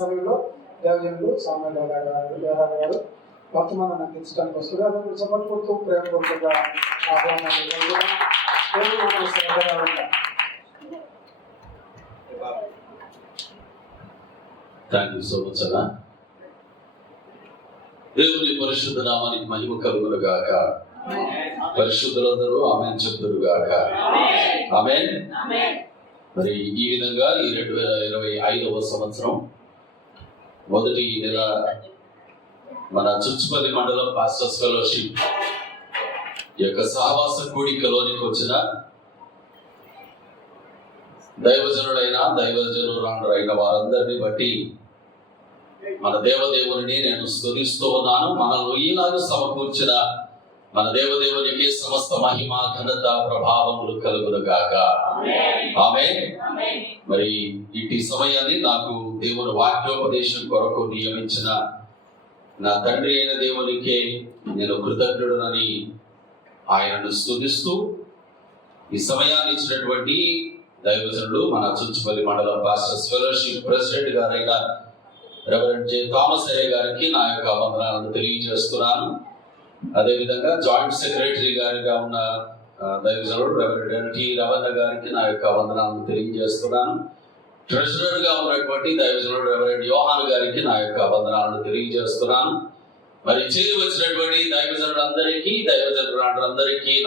సమయంలో దేవజనులు సామాన్య గారు వర్తమానాన్ని అందించడానికి వస్తుంది. అతను చెప్పబడుతూ ప్రేమపూర్వకంగా ఆహ్వానాలు థ్యాంక్ యూ సో మచ్ అన్న. దేవుని పరిశుద్ధ నామానికి మహిమ కలుగును గాక. పరిశుద్ధులందరూ ఆమేన్ చెప్తురు గాక. ఆమేన్. మరి ఈ విధంగా ఈ 2025వ సంవత్సరం మొదటి నెల మన చుచ్చుపల్లి మండలం పాస్టర్స్ ఫెలోషిప్ ఈ యొక్క సహవాస కూడికలోనికి వచ్చిన దైవజనులైన వారందరినీ బట్టి మన దేవదేవుని నేను స్తుతిస్తూ ఉన్నాను. మనల్ని ఈనాడు సమకూర్చిన మన దేవదేవునికి సమస్త మహిమ ఘనత ప్రభావములు కలుగును గాక. ఆమేన్. మరి ఇటు సమయాన్ని నాకు దేవుని వాక్యోపదేశం కొరకు నియమించిన నా తండ్రి అయిన దేవునికి నేను కృతజ్ఞుడనని ఆయనను స్తుతిస్తూ ఈ సమయాన్ని ఇచ్చినటువంటి దైవజనుడు మన చుచ్చుపల్లి మండలం పాస్టర్స్ ఫెలోషిప్ ప్రెసిడెంట్ గారైన రెవరెండ్ జె థామస్ అయ్య గారికి నా యొక్క వందనాలను తెలియజేస్తున్నాను. అదేవిధంగా జాయింట్ సెక్రటరీ గారిగా ఉన్న దైవజనుడు రెవరెండ్ టి రవణ గారికి నా యొక్క వందనాలను తెలియజేస్తున్నాను. ట్రెజరర్ గా ఉన్నటువంటి దైవజనుడు రెవరెండ్ యోహాన్ గారికి నా యొక్క వందనాలను తెలియజేస్తున్నాను. మరి చేరి వచ్చినటువంటి దైవజనులందరికీ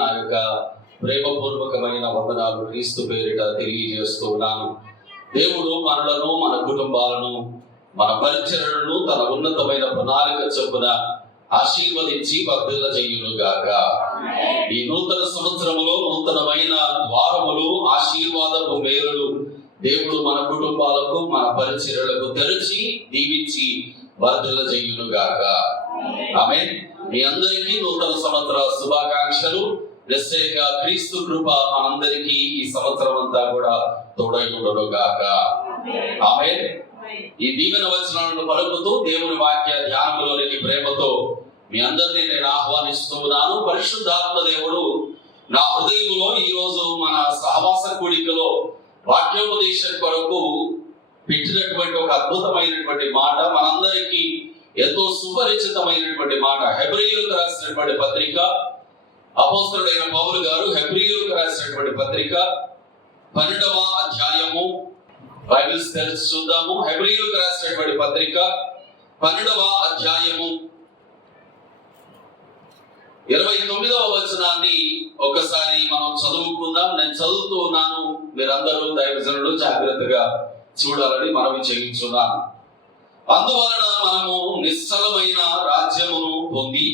నా యొక్క ప్రేమపూర్వకమైన వందనాలు క్రీస్తు పేరిట తెలియజేస్తూ ఉన్నాను. దేవుడు మనలను, మన కుటుంబాలను, మన పరిచరణను తన ఉన్నతమైన ప్రణాళిక చొప్పున ఆశీర్వదించి వర్ధిల్ల చేయును గాక. ఈ నూతన సంవత్సరములో నూతనమైన ద్వారములు, ఆశీర్వాదపు మేలులు దేవుడు మన కుటుంబాలకు, మన పరిచర్యలకు తెరిచి దీవించి వర్ధిల్ల చేయును గాక. ఆమేన్. మీ అందరికీ నూతన సంవత్సర శుభాకాంక్షలు. నిశ్చయంగా క్రీస్తు కృప మనందరికీ ఈ సంవత్సరం అంతా కూడా తోడై ఉండును గాక. ఆమేన్. ఈ దీవెన వచనాలను పలుకుతూ దేవుని వాక్య ధ్యానంలోనికి ప్రేమతో మీ అందరినీ నేను ఆహ్వానిస్తూ ఉన్నాను. పరిశుద్ధాత్మ దేవుడు నా హృదయంలో ఈ రోజు మన సహవాస కూడికలో వాక్యోపదేశం కొరకు పెట్టినటువంటి ఒక అద్భుతమైనటువంటి మాట, మనందరికీ ఎంతో సుపరిచితమైనటువంటి మాట. హెబ్రీయులకు రాసినటువంటి పత్రిక, అపోస్తలుడైన పౌలు గారు హెబ్రీయులకు రాసినటువంటి పత్రిక 12వ అధ్యాయము. బైబిల్స్ తెరిచి చూద్దాము. హెబ్రీయులకు రాసినటువంటి పత్రిక 12వ అధ్యాయము 29వ వచనాన్ని ఒకసారి మనం చదువుకుందాం. నేను చదువుతూ ఉన్నాను, మీరందరూ దైవజనులు జాగ్రత్తగా చూడాలని మనవి చేయించున్నాను. అందువలన మనము నిశ్చలమైన రాజ్యమును పొంది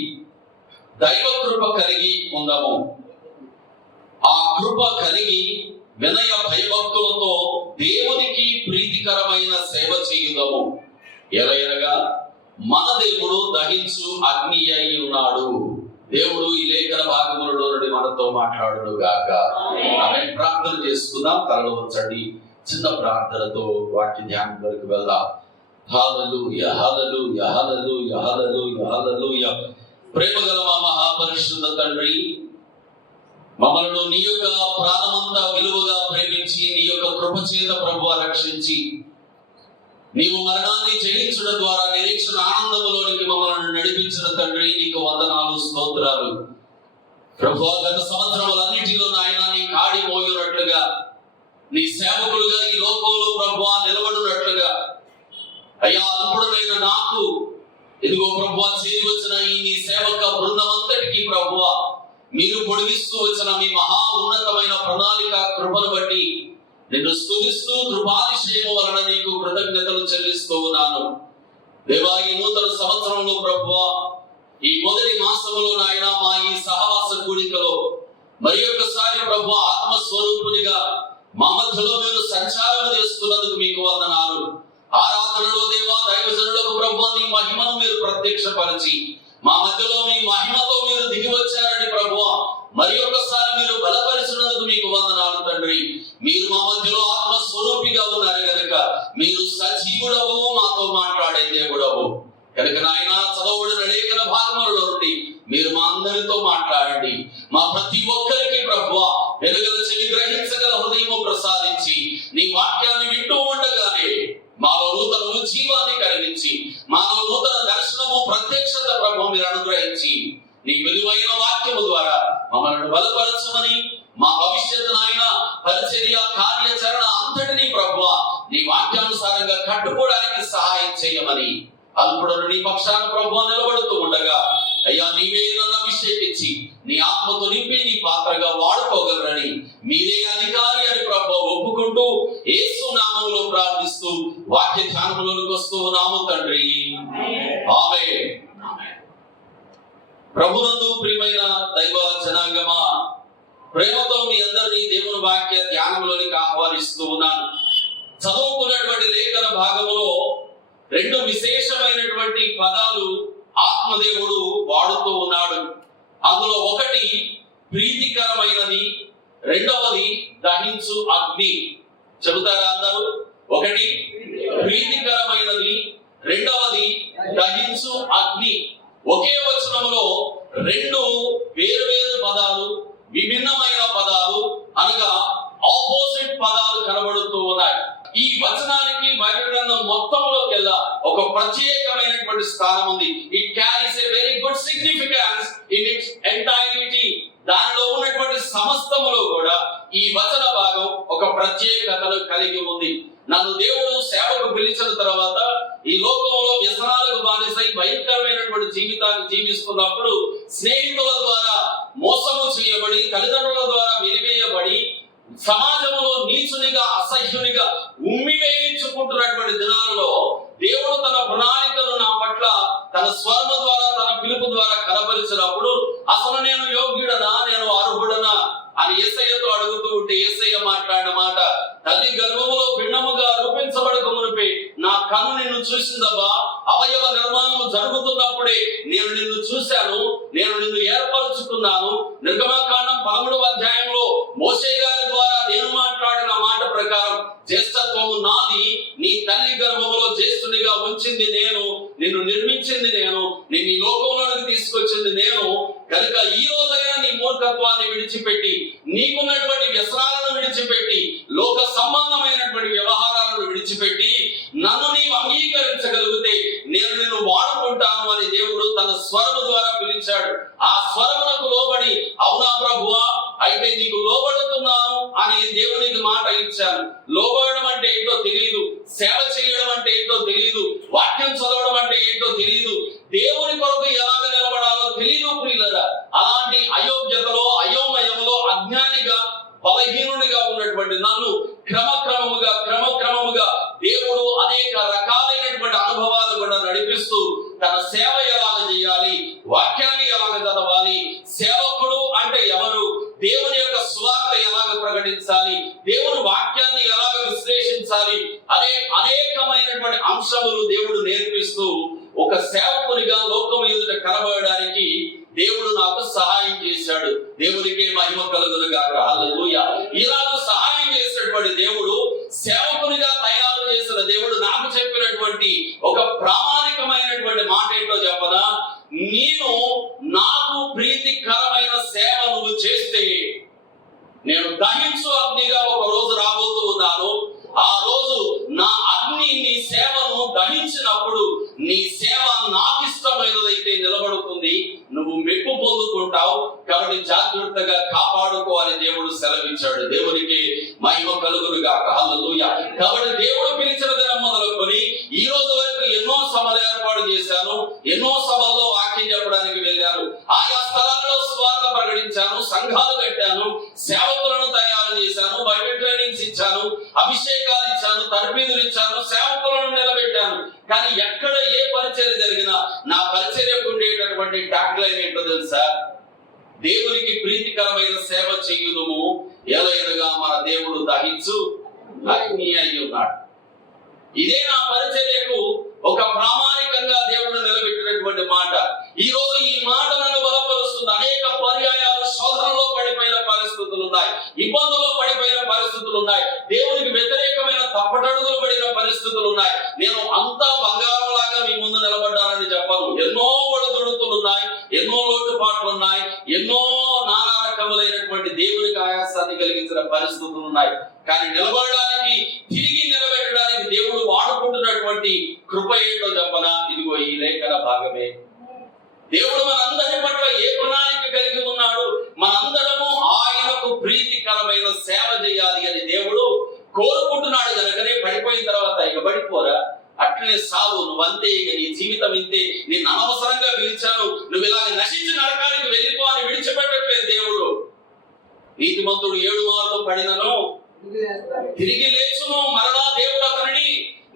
దైవ కృప కలిగి ఉందాము. ఆ కృప కలిగి వినయ భయభక్తులతో దేవునికి ప్రీతికరమైన సేవ చేయుదాము. ఎలయనగా మన దేవుడు దహించు అగ్ని అయి ఉన్నాడు. దేవుడు ఈ లేఖన భాగములలో నుండి మనతో మాట్లాడును గాక. ఆమేన్. ప్రార్థన చేసుకుందాం. తలలో ఉంచండి. చిన్న ప్రార్థనతో వాక్య ధ్యానం వరకు వెళ్దాం. హల్లెలూయా, హల్లెలూయా, హల్లెలూయా, హల్లెలూయా, హల్లెలూయా. ప్రేమగల మా మహాపరిశుద్ధ తండ్రి, మమ్మల్ని నీ యొక్క ప్రాణమంతా విలువగా ప్రేమించి నీ యొక్క కృప చేత ప్రభువా రక్షించి నీవు మరణాన్ని జయించడం ద్వారా నిరీక్షణ ఆనందములోనికి మమ్మల్ని నడిపించిన తండ్రి, నీకు వందనాలు, స్తోత్రాలు. ప్రభువా, గత సంవత్సరములన్నిటిలో నాయన నీ కాడి మోయునట్లుగా, నీ సేవకులుగా ఈ లోకంలో ప్రభువా నిలబడినట్లుగా, అయ్యా అల్పుడనైన నాకు ఇదిగో ప్రభువా చేరి వచ్చిన ఈ నీ సేవక బృందం అంతటికీ ప్రభువా మీరు పొడిగిస్తూ వచ్చిన మీ మహా ఉన్నతమైన ప్రణాళిక కృపను బట్టి నిన్ను స్తుతిస్తూ కృపాతిశయము వలన నీకు కృతజ్ఞతలు చెల్లిస్తూ ఉన్నాను. దేవా, ఈ నూతన సంవత్సరంలో ప్రభువా ఈ మొదటి మాసములో నాయన మా ఈ సహవాస కూడికలో మరి ఒక్కసారి ప్రభువా ఆత్మస్వరూపునిగా మా మధ్యలో మీరు సంచారం చేస్తున్నందుకు మీకు వందనాలు. ఆరాధనలో దేవా దైవజనులకు ప్రభువా నీ మహిమను మీరు ప్రత్యక్షపరిచి మా మధ్యలో మీ మహిమతో మీరు దిగి వచ్చారని ప్రభువా మరి ఒక్కసారి మీరు బలపరిచినందుకు మీకు వందనాలు తండ్రి. మీరు మా మధ్యలో ఆత్మస్వరూపిగా ఉన్నారు కనుక మీరు సజీవుడవు, మాతో మాట్లాడే దేవుడవు కనుక నాయన చదవబడిన లేఖన భాగములలో నుండి మీరు మా అందరితో మాట్లాడండి. మా ప్రతి ఒక్కరికి ప్రభువా వెలుగల చెవి గ్రహించగల హృదయము ప్రసాదించి నీ వాక్యాన్ని వింటూ ఉండగానే మాలో నూతన జీవాన్ని మీరు అనుగ్రహించి నీ విలువైన వాక్యము ద్వారా మమ్మల్ని బలపరచమని, మా భవిష్యత్తు నాయన పరిచర్య కార్యాచరణ అంతటినీ ప్రభువా నీ వాక్యానుసారంగా కట్టుకోవడానికి సహాయం చేయమని అల్పుడను నీ పక్షాన ప్రభువా నిలబడుతూ ఉండగా అయ్యా నీవే నన్ను అభిషేకించి నీ ఆత్మతో నింపి నీ పాత్రగా వాడుకోగలరని, మీరే అధికారి అని ప్రభువా ఒప్పుకుంటూ యేసు నామములో ప్రార్థిస్తూ వాక్య ధ్యానములోకి వస్తూ ఉన్నాము తండ్రి. ఆమేన్. ప్రభునందు ప్రియమైన దైవ జనాంగమా, ప్రేమతో మీ అందరినీ దేవుని వాక్య ధ్యానంలోనికి ఆహ్వానిస్తూ ఉన్నాను. చదువుకున్నటువంటి లేఖన భాగములో రెండు విశేషమైనటువంటి పదాలు ఆత్మదేవుడు వాడుతూ ఉన్నాడు. అందులో ఒకటి ప్రీతికరమైనది, రెండవది దహించు అగ్ని. చెబుతారా అందరూ? ఒకటి ప్రీతికరమైనది, రెండవది దహించు అగ్ని. ఒకే వచనంలో రెండు వేరువేరు పదాలు, విభిన్నమైన పదాలు, అనగా ఆపోజిట్ పదాలు కనబడుతూ ఉన్నాయి. ఈ వచనానికి బైబిల్ గ్రంథం మొత్తంలోకెల్లా ఒక ప్రత్యేకమైనటువంటి స్థానం ఉంది. It carries a very good significance in it's entirety. దానిలో ఉన్నటువంటి సమస్తములో కూడా ఈ వచన భాగం ఒక ప్రత్యేకతను కలిగి ఉంది. నన్ను దేవుడు సేవకు పిలిచిన తర్వాత ఈ లోకంలో వ్యసనాలకు బానిసై భయంకరమైనటువంటి జీవితాన్ని జీవిస్తున్నప్పుడు స్నేహితుల ద్వారా మోసము చేయబడి, తల్లిదండ్రుల ద్వారా వెలివేయబడి, సమాజంలో నీచునిగా అసహ్యునిగా ఉమ్మివేయించుకుంటున్నటువంటి దినాలలో దేవుడు తన ప్రణాళికను నా పట్ల తన స్వరము ద్వారా, తన పిలుపు ద్వారా కనబరిచినప్పుడు అసలు నేను యోగ్యుడనా, నేను అర్హుడనా అని యేసయ్యతో అడుగుతూ ఉంటే యేసయ్య మాట్లాడిన మాట, తల్లి గర్భములో భిన్నముగా రూపించబడక మునిపే నా కన్ను నిన్ను చూసిందబ్బా, అవయవ నిర్మాణం జరుగుతున్నప్పుడే నేను నిన్ను చూశాను, నేను నిన్ను ఏర్పరచుకున్నాను. నిర్గమకాండం 13వ అధ్యాయంలో మోషే గారి ద్వారా నేను మాట్లాడిన మాట ప్రకారం జ్యేష్ఠత్వము నాది, నీ తల్లి గర్భములో జ్యేష్ఠునిగా ఉంచింది నేను, నిన్ను నిర్మించింది నేను, నిన్ను ఈ లోకంలోకి తీసుకొచ్చింది నేను. కనుక ఈ రోజైనా నీ మూర్ఖత్వాన్ని విడిచిపెట్టి, నీకున్నటువంటి వ్యసనాలను విడిచిపెట్టి, లోక సంబంధమైనటువంటి వ్యవహారాలను విడిచిపెట్టి నన్ను నీవు అంగీకరించగలిగితే నేను నిన్ను వాడుకుంటాను అని దేవుడు తన స్వరము ద్వారా పిలిచాడు. ఆ స్వరమునకు లోబడి, అవునా ప్రభువా, అయితే నీకు లోబడుతున్నాను అని దేవునికి మాట ఇచ్చాను. లోబడడం అంటే ఏంటో తెలియదు, సేవ చేయడం అంటే ఏంటో తెలియదు, వాక్యం చదవడం అంటే ఏంటో తెలియదు, దేవుని కొరకు ఎలాగ నిలబడాలో తెలియదు ప్రియులరా. అలాంటి అయోగ్యతలో, అయోమయంలో, అజ్ఞానిగా, బలహీనునిగా ఉన్నటువంటి నన్ను క్రమక్రమముగా దేవుడు అనేక రకాలైనటువంటి అనుభవాలు కూడా నడిపిస్తూ తన సేవ ఎలాగ చేయాలి, వాక్యాన్ని ఎలాగ చదవాలి, సేవకుడు అంటే ఎవరు, దేవుని యొక్క సువార్త ఎలాగ ప్రకటించాలి, దేవుని వాక్యాన్ని ఎలాగ విశ్లేషించాలి అనే అనేకమైనటువంటి అంశములు దేవుడు నేర్పిస్తూ ఒక సేవకునిగా లోకం ఎదుట కనబడడానికి దేవుడు నాకు సహాయం చేశాడు. దేవునికే మహిమ కలుగును గాక. హల్లెలూయా. ఇలాగ సహాయం చేసినటువంటి దేవుడు, సేవకునిగా తయారు చేసిన దేవుడు నాకు చెప్పినటువంటి ఒక ప్రామాణికమైనటువంటి మాట ఏంటో చెప్పనా, నేను నాకు ప్రీతికరమైన సేవ నువ్వు చేస్తే నేను దహించు అగ్నిగా ఒక రోజు రాబోతూ ఉన్నాను. ఆ రోజు నా అగ్ని నీ సేవను దహించినప్పుడు నీ సేవ నాకు ఇష్టమైనదైతే నిలబడుతుంది, నువ్వు మెప్పు పొందుకుంటావు. కాబట్టి జాగ్రత్తగా కాపాడుకోవాలని దేవుడు సెలవిచ్చాడు. దేవునికి మహిమ కలుగును గాక. హల్లెలూయా. కాబట్టి దేవుడు పిలిచిన దినం మొదలుకొని ఈ రోజు వరకు ఎన్నో సభలు ఏర్పాటు చేశాను, ఎన్నో సభల్లో వాక్యం చెప్పడానికి వెళ్ళాను, ఆయా స్థలాల్లో స్వార్థ ప్రకటించాను, సంఘాలు కట్టాను, సేవకులను తయారు చేశాను, బైబిల్ ట్రైనింగ్స్ ఇచ్చాను, అభిషేకాలు ఇచ్చాను, తరబీదులు ఇచ్చాను, సేవకులను నిలబెట్టాను. కానీ ఎక్కడ ఏ పరిచర్య జరిగినా నా పరిచర్యకు ఉండేటటువంటి ట్యాగ్ లైన్ ఏంటో తెలుసా? దేవునికి ప్రీతికరమైన సేవ చేయుదుము, ఎలయనగా మన దేవుడు దహించు అగ్ని అయి ఉన్నాడు. ఇదే నా పరిచర్యకు ఒక ప్రామాణికంగా దేవుడు నిలబెట్టినటువంటి మాట. ఈ రోజు ఈ మాట నన్ను బలపరుస్తుంది. అనేక పర్యాయాలు శోధనలో పడిపోయిన పరిస్థితులు ఉన్నాయి, ఇబ్బందుల్లో పడిపోయిన పరిస్థితులు ఉన్నాయి, దేవునికి వ్యతిరేకమైన తప్పటడుగులు పడిన పరిస్థితులు ఉన్నాయి. నేను అంతా బంగారం లాగా మీ ముందు నిలబడ్డానని చెప్పను. ఎన్నో ఒడిదుడుకులు ఉన్నాయి, ఎన్నో లోటుపాట్లు ఉన్నాయి, ఎన్నో నానా రకములైనటువంటి దేవునికి ఆయాసాన్ని కలిగించిన పరిస్థితులు ఉన్నాయి. కానీ నిలబడడానికి, తిరిగి నిలబెట్టడానికి దేవుడు వాడుకుంటున్నటువంటి కృప ఏంటో చెప్పనా? ఇదిగో ఈ లేఖన భాగమే. దేవుడు మనందరి పట్ల ఏ ప్రణాళిక కలిగి ఉన్నాడు? మనందరము ఆయనకు ప్రీతికరమైన సేవ చేయాలి అని దేవుడు కోరుకుంటున్నాడు కనుకనే పడిపోయిన తర్వాత ఇక పడిపోరా, అట్లనే సావు, నువ్వు అంతే, ఇక నీ జీవితం ఇంతే, నేను అనవసరంగా పిలిచాను, నువ్వు ఇలాగ నశించి నరకానికి వెళ్ళిపో అని విడిచిపెట్టట్లేదు దేవుడు. నీతిమంతుడు 7 మార్లు పడినను తిరిగి లేచును, మరలా దేవుడు అతనిని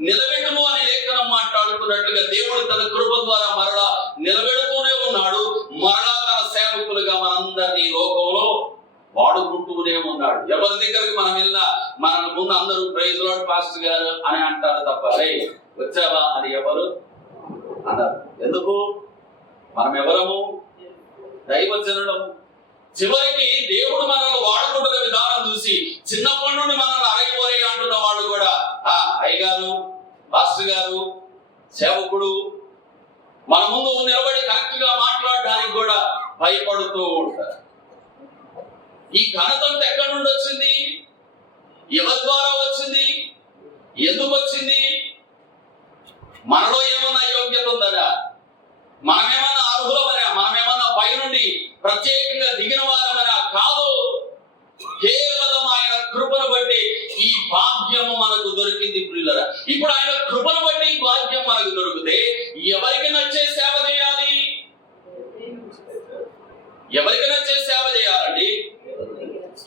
నిలబెట్టును అని లేఖనం మాట్లాడుతున్నట్లుగా దేవుడు తన కృప ద్వారా మరలా నిలబెడుతూనే ఉన్నాడు. మరలా తన సేవకులుగా మనందరినీ లోకంలో వాడుకుంటూనే ఉన్నాడు. ఎవరి దగ్గరికి మనం వెళ్ళినా మన ముందు అందరూ ప్రైజ్ లార్డ్ పాస్టర్ గారు అని అంటారు తప్ప రే వచ్చావా అని ఎవరు అన్నారు. ఎందుకు? మనం ఎవరము? దైవజనులము. చివరికి దేవుడు మనల్ని వాడుకుంటున్న విధానం చూసి చిన్నప్పటి నుండి మనల్ని అరైపోరే అంటున్న వాడు కూడా అయ్యగారు, పాస్టర్ గారు, సేవకుడు మన ముందు నిలబడి కరెక్ట్ గా మాట్లాడడానికి కూడా భయపడుతూ ఉంటారు. ఈ ఘనతంతా ఎక్కడి నుండి వచ్చింది? ఎవరి ద్వారా వచ్చింది? ఎందుకు వచ్చింది? మనలో ఏమన్నా యోగ్యత ఉందనా? మనమేమన్నా అర్హులమనా? మనమేమన్నా పై నుండి ప్రత్యేకంగా దిగిన వారమనా? కాదు. కేవలం ఆయన కృపను బట్టి ఈ భాగ్యము మనకు దొరికింది ప్రియులారా. ఇప్పుడు ఆయన కృపను బట్టి ఈ భాగ్యం మనకు దొరికితే ఎవరికి నచ్చే సేవ చేయాలి? ఎవరికి నచ్చే సేవ చేయాలండి?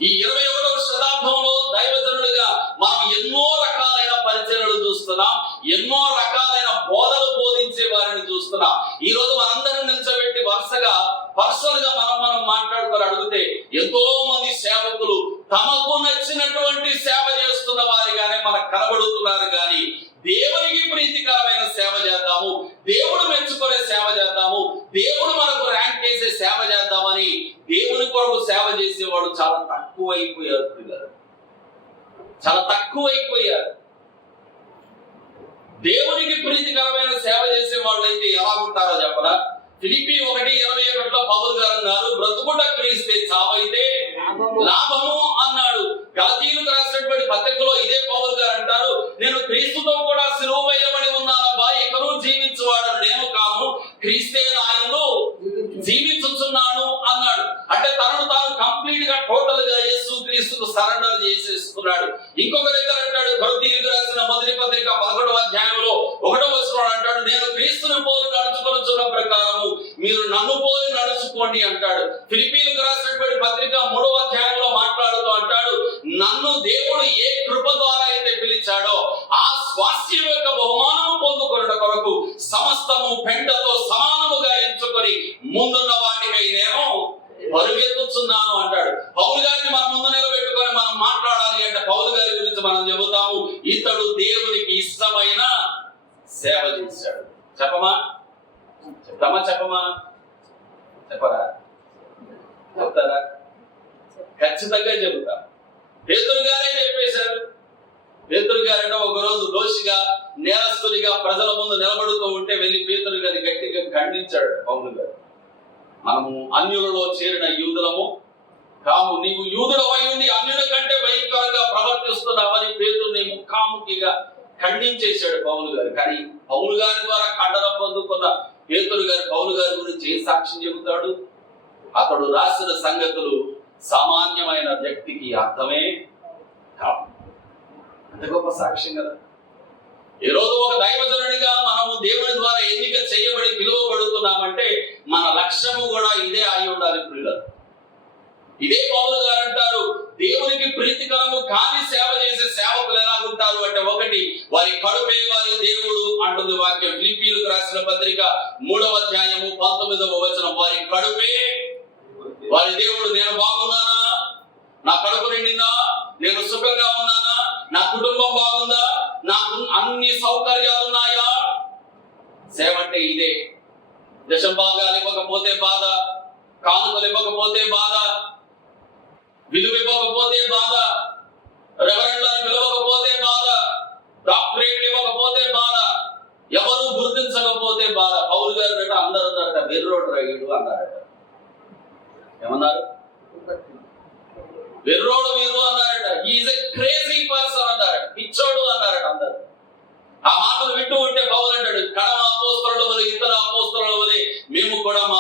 ఈ 21వ శతాబ్దంలో దైవజనులుగా మనం ఎన్నో రకాలైన పరిచర్యలు చూస్తున్నాం, ఎన్నో రకాలైన బోధలు బోధించే వారిని చూస్తున్నాం. ఈ రోజు మనందరం నిలిచబెట్టి వరుసగా పర్సనల్ గా మనం మాట్లాడుకొని అడిగితే ఎంతో మంది సేవకులు తమకు నచ్చినటువంటి సేవ చేస్తున్న వారిగానే మనకు కనబడుతున్నారు. కానీ దేవునికి ప్రీతికరమైన సేవ చేద్దాము, దేవుడు మెచ్చుకునే సేవ చేద్దాము, దేవుడు మనకు ర్యాంక్ చేసే సేవ చేద్దామని దేవుని కొరకు సేవ చేసేవాడు చాలా తక్కువైపోయారు పిల్లలు, చాలా తక్కువైపోయారు. దేవునికి ప్రీతికరమైన సేవ చేసే వాళ్ళు అయితే ఎలా ఉంటారో చెప్పరా? ఫిలిప్పీ 1:21 పౌలు గారు అన్నారు, బ్రతుకుట క్రీస్తే చావైతే లాభము అన్నాడు. గలతీయులకు రాసినటువంటి పత్రికలో ఇదే పౌలు గారు అంటారు, నేను క్రీస్తుతో కూడా సిలువ వేయబడి ఉన్నానబ్బా, ఇకను జీవించువాడను నేను కాను, క్రీస్తే నాయనలో జీవించుచున్నాను అన్నాడు. అంటే తనను తాను కంప్లీట్ గా టోటల్ గా యేసు క్రీస్తుకు సరెండర్ చేసేసుకున్నాడు. ఇంకొక దగ్గర అంటాడు, కొరింథీయులకు రాసిన మొదటి పత్రిక 11వ అధ్యాయంలో 1వ వచనం అంటాడు, నేను క్రీస్తుని పోలి నడుచుకొనుచున్న ప్రకారము మీరు నన్ను పోలి నడుచుకోండి అంటాడు. ఫిలిప్పీలకు రాసినటువంటి పత్రిక 3వ అధ్యాయంలో మాట్లాడుతూ అంటాడు, నన్ను దేవుడు ఏ కృప ద్వారా అయితే పిలిచాడో ఆ స్వాస్థ్యం యొక్క బహుమానము పొందుకొనుట కొరకు సమస్తము పెంటతో సమానముగా ఎంచుకొని ముందున్న వాటికై నేను పరుగెత్తుచున్నాను అంటాడు. పౌలు గారిని మన ముందు నిలబెట్టుకొని మనం మాట్లాడాలి అంటే పౌలు గారి గురించి మనం చెబుతాము, ఇతడు దేవునికి ఇష్టమైన సేవ చేశాడు. చెప్పమా? చెప్తామా? చెప్పమా? చెప్పరా? చెప్తారా? ఖచ్చితంగా చెబుతా. పేతురు గారే చెప్పేశారు. పేతురు గారంటే ఒకరోజు దోషిగా, నేరస్తునిగా ప్రజల ముందు నిలబడుతూ ఉంటే వెళ్ళి పేతురు గారిని గట్టిగా ఖండించాడు పౌలు గారు. మనము అన్యులలో చేరిన యూదులము కాము, నీవు యూదుడవై ఉండి అన్యుల కంటే భయంకరంగా ప్రవర్తిస్తున్నావని పేతురుని ముఖాముఖిగా ఖండించేశాడు పౌలు గారు. కానీ పౌలు గారి ద్వారా ఖండన పొందుకున్న పేతురు గారు పౌలు గారి గురించి ఏ సాక్ష్యం చెబుతాడు? అతడు రాసిన సంగతులు సామాన్యమైన వ్యక్తికి అర్థమే కాదు. అంత గొప్ప సాక్ష్యం కదా. ఈ రోజు ఒక దైవజనుడిగా మనము దేవుని ద్వారా ఎన్నిక చేయబడి పిలువబడుతున్నామంటే మన లక్ష్యము కూడా ఇదే అయి ఉండాలి ప్రియులారా. ఇదే పౌలు గారు అంటారు, దేవునికి ప్రీతికరము కాని సేవ చేసే సేవకులు ఎలా ఉంటారు అంటే, ఒకటి వారి కడుపే వారి దేవుడు అంటుంది వాక్యం. ఫిలిప్పీలకు రాసిన పత్రిక 3వ అధ్యాయము 19వ వచనం, వారి కడుపే వారి దేవుడు. నేను బాగున్నానా? నా కడుపు నిండిందా? నేను సుఖంగా ఉన్నానా? నా కుటుంబం బాగుందా? నాకు అన్ని సౌకర్యాలు ఉన్నాయా? సేవ అంటే ఇదే. దశం భాగాలు ఇవ్వకపోతే బాధ, కానుకలు ఇవ్వకపోతే బాధ, విలువ ఇవ్వకపోతే బాధ, రెవరెండ్లను పిలవకపోతే బాధ, డాక్టరేట్ ఇవ్వకపోతే బాధ, ఎవరు గుర్తించకపోతే బాధ. పౌలు గారు అందరూ అన్నారట, వెర్రోడు రైడు అన్నారట. ఏమన్నారు? వెర్రోడు వీరు అన్నారట. ఈజ్ ఎ క్రేజీ పర్సన్ అన్నారట, పిచ్చోడు అన్నారట అందరు. ఆ మాటలు వింటూ ఉంటే పౌలు అంటాడు, కడమ అపోస్తలుల వలె ఇతర అపోస్తలుల వలె మేము కూడా మా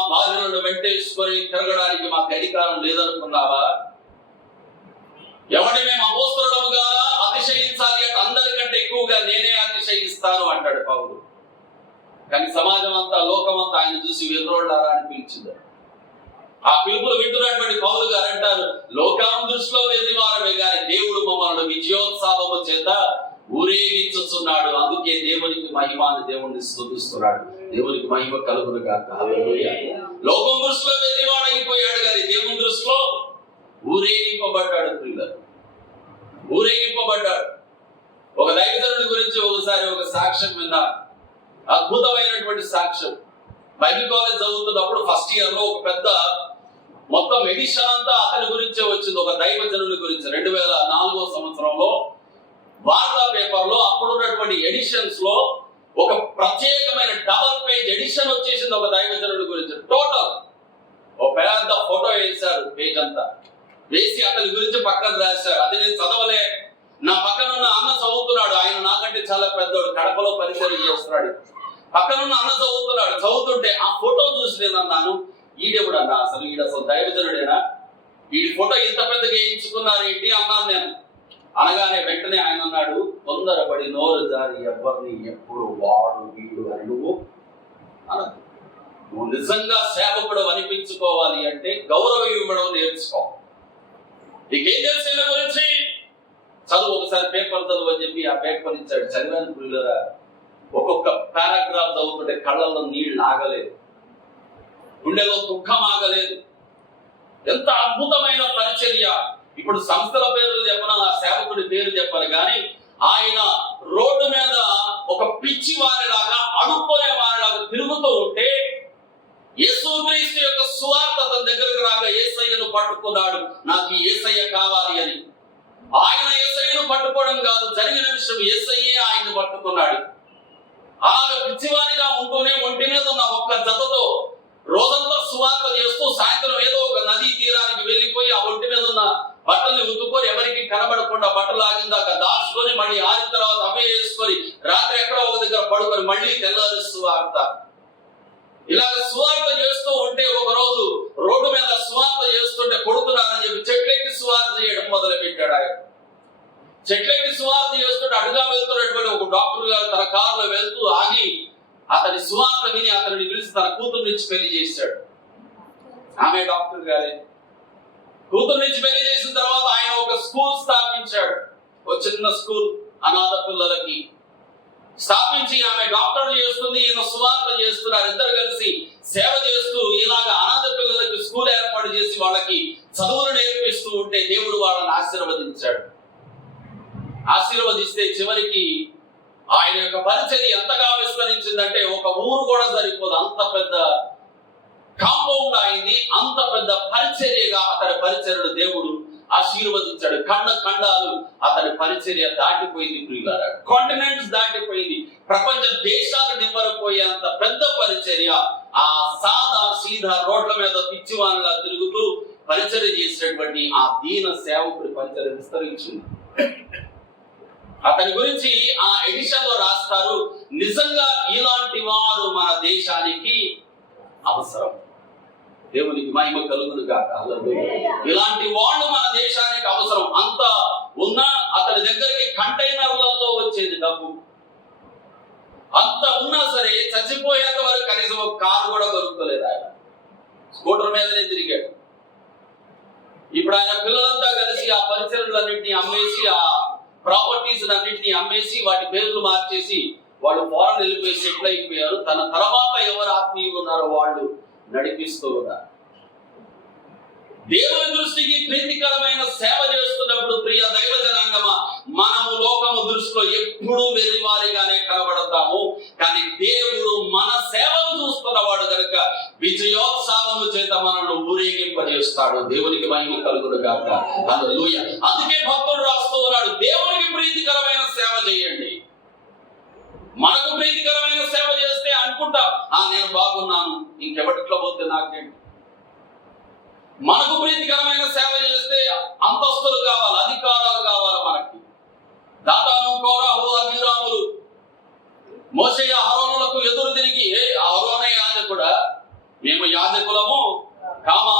రోడ్లపై తిరగడానికి మాకు అధికారం లేదనుకున్నావా? ఎవరిని మేము అపోస్తలుడముగా అతిశయించాలి అంటే అందరికంటే ఎక్కువగా నేనే అతిశయిస్తాను అంటాడు పౌలు. కానీ సమాజం అంతా, లోకం అంతా ఆయన చూసి వెర్రోళ్ళారా అని పిలిచింది. ఆ పిలుపులు వింటున్నటువంటి పౌలు గారు అంటారు, లోకం దృష్టిలో వెర్రివారమే గాని దేవుడు మమ్మల్ని విజయోత్సవము చేత ఊరేగించుతున్నాడు. అందుకే దేవునికి మహిమ అని దేవుడిని స్తుతిస్తున్నాడు. దేవునికి మహిమ కలుగును గాక. హల్లెలూయా. లోకం దృష్టిలో వెర్రివాడైపోయాడు కానీ దేవుని దృష్టిలో ఊరేగింపబడ్డాడు. ప్రియులారా, ఊరేగింపబడ్డాడు. ఒక దైవజనుడి గురించి ఒకసారి ఒక సాక్ష్యం విన్నా, అద్భుతమైనటువంటి సాక్ష్యం. బైబిల్ కాలేజ్ చదువుతున్నప్పుడు ఫస్ట్ ఇయర్ లో ఒక పెద్ద మొత్తం ఎడిషన్ అంతా అతని గురించే వచ్చింది. ఒక దైవజనుడి గురించి 2004 సంవత్సరంలో వార్తా పేపర్ లో అప్పుడున్నటువంటి ఎడిషన్స్ లో ఒక ప్రత్యేకమైన డబుల్ పేజ్ ఎడిషన్ వచ్చేసింది ఒక దైవజనుడి గురించి. టోటల్ ఒక పెద్ద ఫోటో వేశారు, పేజ్ అంతా వేసి అతని గురించి పక్కన రాశారు. అది నేను చదవలే. నా పక్కన ఉన్న అన్న చదువుతున్నాడు. ఆయన నాకంటే చాలా పెద్దోడు, కడపలో పరిచయం చేస్తున్నాడు. పక్కనున్న అన్న చదువుతుంటే ఆ ఫోటో చూసి నేను అన్నాను, ఈడెవడు అన్న, అసలు దైవజనుడేనా? ఈ ఫోటో ఇంత పెద్దగా వేయించుకున్నారేంటి అన్నాను నేను. అనగానే వెంటనే ఆయన అన్నాడు, తొందరపడి నోరు జారి ఎవరిని ఎప్పుడు వాడు వీడు అని నువ్వు అనదు. నువ్వు నిజంగా సేవకుడు అనిపించుకోవాలి అంటే గౌరవం ఇవ్వడం నేర్చుకో. నీకేం తెలిసి గురించి చదువు, ఒకసారి పేపర్ చదువు అని చెప్పి ఆ పేపర్ ఇచ్చాడు. చదివాను పిల్లరా, ఒక్కొక్క పారాగ్రాఫ్ చదువుతుంటే కళ్ళల్లో నీళ్లు ఆగలేదు, గుండెలో దుఃఖం ఆగలేదు. ఎంత అద్భుతమైన పరిచర్య. ఇప్పుడు సంస్థల పేర్లు చెప్పను, ఆ సేవకుడి పేరు చెప్పను, కానీ ఆయన రోడ్డు మీద ఒక పిచ్చి వారిలాగా, అడుక్కునే వారిలాగా తిరుగుతూ ఉంటే యేసుక్రీస్తు యొక్క సువార్త అతని దగ్గరకు రాగా యేసయ్యను పట్టుకున్నాడు. నాకు యేసయ్య కావాలి అని. ఆయన యేసయ్యను పట్టుకోవడం కాదు, జరిగిన విషయం యేసయ్యే ఆయన్ని పట్టుకున్నాడు. అలాగే పిచ్చివారిగా ఉంటూనే ఒంటి మీద ఉన్న ఒక్క జతతో రోజంతా సువార్త చేస్తూ సాయంత్రం ఏదో ఒక నదీ తీరానికి వెళ్ళిపోయి ఆ ఒంటి మీద ఉన్న బట్టల్ని ఉతుక్కొని ఎవరికి కనబడకుండా బట్టలు ఆగిందాక దాచుకొని మళ్ళీ ఆరిన తర్వాత అవే వేసుకొని రాత్రి ఎక్కడో ఒక దగ్గర పడుకొని మళ్ళీ తెల్లారి సువార్త. ఇలాగ సువార్త చేస్తూ ఉంటే ఒక రోజు రోడ్డు మీద సువార్త చేస్తుంటే కొడుతున్నారని చెప్పి చెట్లెక్కి సువార్త చేయడం మొదలు పెట్టాడు. ఆయన చెట్లెక్కి సువార్త చేస్తుంటే అడుగా వెళ్తున్నటువంటి ఒక డాక్టర్ గారు తన కారులో వెళ్తూ ఆగి అతని సువార్త విని అతనిని పిలిచి తన కూతురు నుంచి పెళ్లి చేశాడు. ఆమె డాక్టర్ గారే. కూతురు నుంచి పెళ్లి చేసిన తర్వాత ఆయన ఒక స్కూల్ స్థాపించాడు, ఒక చిన్న స్కూల్ అనాథ పిల్లలకి స్థాపించి. ఆమె డాక్టర్ చేస్తుంది, ఈయన సువార్త చేస్తున్నారు. ఇద్దరు కలిసి సేవ చేస్తూ ఇలాగ అనాథ పిల్లలకి స్కూల్ ఏర్పాటు చేసి వాళ్ళకి చదువులు నేర్పిస్తూ ఉంటే దేవుడు వాళ్ళని ఆశీర్వదించాడు. ఆశీర్వదిస్తే చివరికి ఆయన యొక్క పరిచర్య ఎంతగా విస్తరించిందంటే ఒక ఊరు కూడా సరిపోదు, అంత పెద్ద కాంపౌండ్ అయింది. అంత పెద్ద పరిచర్యగా అతని పరిచర్యను దేవుడు ఆశీర్వదించాడు. ఖండాలు అతని పరిచర్య దాటిపోయింది. ప్రియులారా, కాంటినెంట్స్ దాటిపోయింది, ప్రపంచ దేశాలు నిమ్మరపోయేంత పెద్ద పరిచర్య. ఆ సాదా సీదా రోడ్ల మీద పిచ్చివానిలా తిరుగుతూ పరిచర్య చేసినటువంటి ఆ దీన సేవకుడి పరిచర్య విస్తరించింది. అతని గురించి ఆ ఎడిషన్ లో రాస్తారు, నిజంగా ఇలాంటి వారు మన దేశానికి అవసరం. దేవునికి మహిమ కలుగును గాక. ఇలాంటి వాళ్ళు మన దేశానికి అవసరం. అంత ఉన్నా అతని దగ్గరికి కంటైనర్లలో వచ్చేది డబ్బు. అంత ఉన్నా సరే చచ్చిపోయేంత వరకు కనీసం ఒక కారు కూడా దొరుకుతలేదు. ఆయన స్కూటర్ మీదనే తిరిగాడు. ఇప్పుడు ఆయన పిల్లలంతా కలిసి ఆ పరిసరాలన్నింటినీ అమ్మేసి, ఆ ప్రాపర్టీస్ అన్నింటినీ అమ్మేసి, వాటి పేర్లు మార్చేసి వాళ్ళు ఫారెన్ వెళ్ళిపోయి సెటిల్ అయిపోయారు. తన తర్వాత ఎవరు ఆత్మీయులు ఉన్నారో వాళ్ళు నడిపిస్తూ ఉన్నారు. దేవుని దృష్టికి ప్రీతికరమైన సేవ చేస్తున్నప్పుడు ప్రియ దైవ జనాంగమా, మనము లోకము దృష్టిలో ఎప్పుడూ వెర్రివారిగానే కనబడతాము. కానీ దేవుడు మన సేవను చూస్తున్నవాడు కనుక విజయోత్సవము చేత మనల్ని ఊరేగింపజేస్తాడు. దేవునికి మహిమ కలుగును గాక. హల్లెలూయా. అందుకే భక్తుడు రాస్తూ ఉన్నాడు, దేవునికి ప్రీతికరమైన సేవ చేయండి. మనకు ప్రీతికరమైన సేవ చేస్తే అనుకుంటాం, నేను బాగున్నాను, ఇంకెవటిట్లో పోతే నాకేంటి. మనకు ప్రీతికరమైన సేవ చేస్తే అంతస్తులు కావాలి, అధికారాలు కావాలి మనకి. దాతాను, కోరాహు, అభిరాములు మోషే అహరోనులకు ఎదురు తిరిగి, అహరోనే యాజకుడా, మేము యాజకులము కామా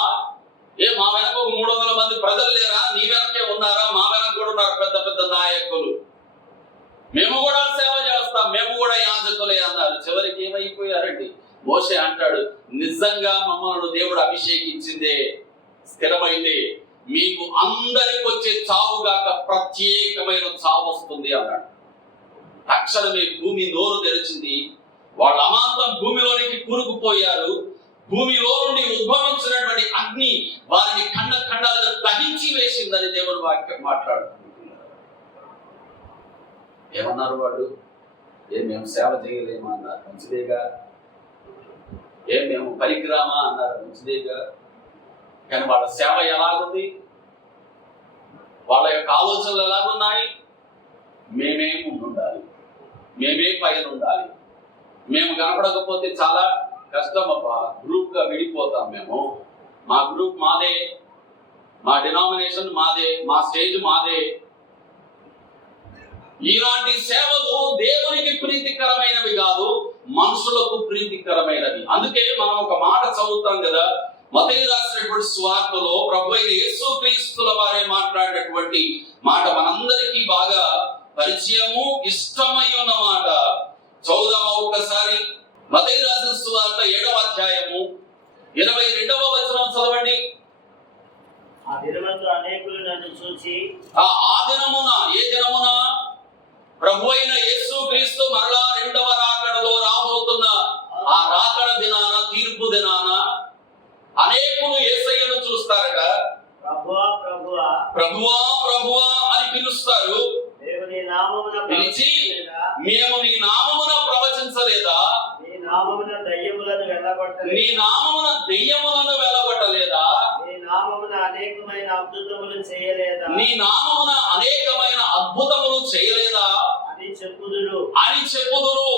మా వెనక 300 మంది ప్రజలు లేరా? నీ వెనకే ఉన్నారా? మా వెనక కూడా ఉన్నారు పెద్ద పెద్ద నాయకులు, మేము కూడా సేవ చేస్తాం, మేము కూడా యాజకులే అన్నారు. చివరికి ఏమైపోయారండి? మోషే అంటాడు, నిజంగా మమ్మల్ని దేవుడు అభిషేకించిందే స్థిరమైతే మీకు అందరికి వచ్చే చావుగాక ప్రత్యేకమైన చావు వస్తుంది అన్నాడు. తక్షణమే భూమి నోరు తెరిచింది, వాళ్ళ అమాంతం భూమిలోనికి కూరుకుపోయారు. భూమిలో నుండి ఉద్భవించినటువంటి అగ్ని వారిని ఖండ ఖండాలుగా దహించి వేసిందని దేవుని వాక్యం మాట్లాడుతున్నారు. ఏమన్నారు వాళ్ళు? మేము సేవ చేయలేమా అన్నారు, మంచిదేగా. మేము పనికిరామా అన్నారు, మంచిదేగా. కానీ వాళ్ళ సేవ ఎలాగుంది? వాళ్ళ యొక్క ఆలోచనలు ఎలాగున్నాయి? మేమే ముందుండాలి, మేమే పైన ఉండాలి, మేము కనపడకపోతే చాలా కష్టం అబ్బా, గ్రూప్ గా విడిపోతాం మేము, మా గ్రూప్ మాదే, మా డినామినేషన్ మాదే, మా స్టేజ్ మాదే. ఇలాంటి సేవలు దేవునికి ప్రీతికరమైనవి కాదు, మనుషులకు ప్రీతికరమైనవి. అందుకే మనం ఒక మాట చదువుతాం కదా, మత్తయి రాసినటువంటి సువార్తలో ప్రభువైన యేసుక్రీస్తుల వారే మాట్లాడినటువంటి మాట మనందరికీ బాగా పరిచయము, ఇష్టమై ఉన్న మాట. చదువుదామా ఒక్కసారి? మత్తయి రాసిన సువార్త 7వ అధ్యాయము 22వ వచనం చదవండి. ఆ దినమందు అనేకులు నన్ను చూచి, ఆ దినమున, ఏ దినమున? ప్రభువైన యేసుక్రీస్తు మరలా రెండవ రాకడలో రాబోతున్న ఆ రాకడ దినాన, తీర్పు దినాన అనేకులు యేసయ్యను చూస్తారట. ప్రభువా ప్రభువా ప్రభువా ప్రభువా అని పిలుస్తారు. దేవుని నామమున పిలిచి, మేము నీ నామమున ప్రవచించలేదా? నీ నామమున దయ్యములను వెళ్ళగొట్టలేదా? నీ నామమున దెయ్యములను వెళ్ళగొట్టలేదా? నీ నామమున అనేకమైన అద్భుతములు చేయలేదా? నీ నామమున అనేకమైన అద్భుతములు చేయలేదా అని చెప్పుదురు.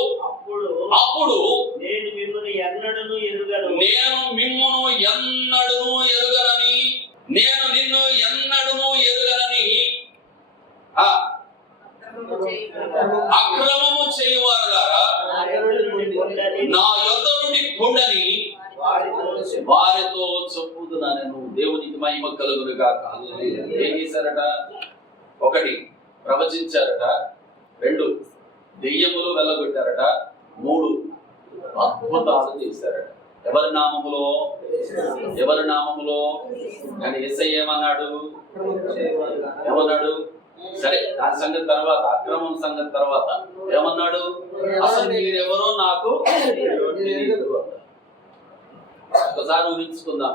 అప్పుడు నేను మిమ్మును ఎన్నడను ఎరుగను, నేను మిమ్మును ఎన్నడను ఎరుగనని, నేను నిన్ను ఎన్నడను ఎరుగనని అక్రమము చేయువారులారా నా యొద్ద నుండి పొండని వారితో చెప్పుదునను. దేవునికి మహిమ కలుగును గాక. ఏం చేశారట? 1 ప్రవచించారట, 2 దెయ్యములు వెళ్ళగొట్టారట, 3 అద్భుతాలు చేశారట. ఎవరి నామములో? ఎవరి నామములో? కానీ యేసయ్య ఏమన్నాడు? సరే, దాని సంగతి తర్వాత, అక్రమం సంగతి తర్వాత ఏమన్నాడు? అసలు మీరెవరో నాకు తెలియదు. ఒకసారి ఊహించుకుందాం.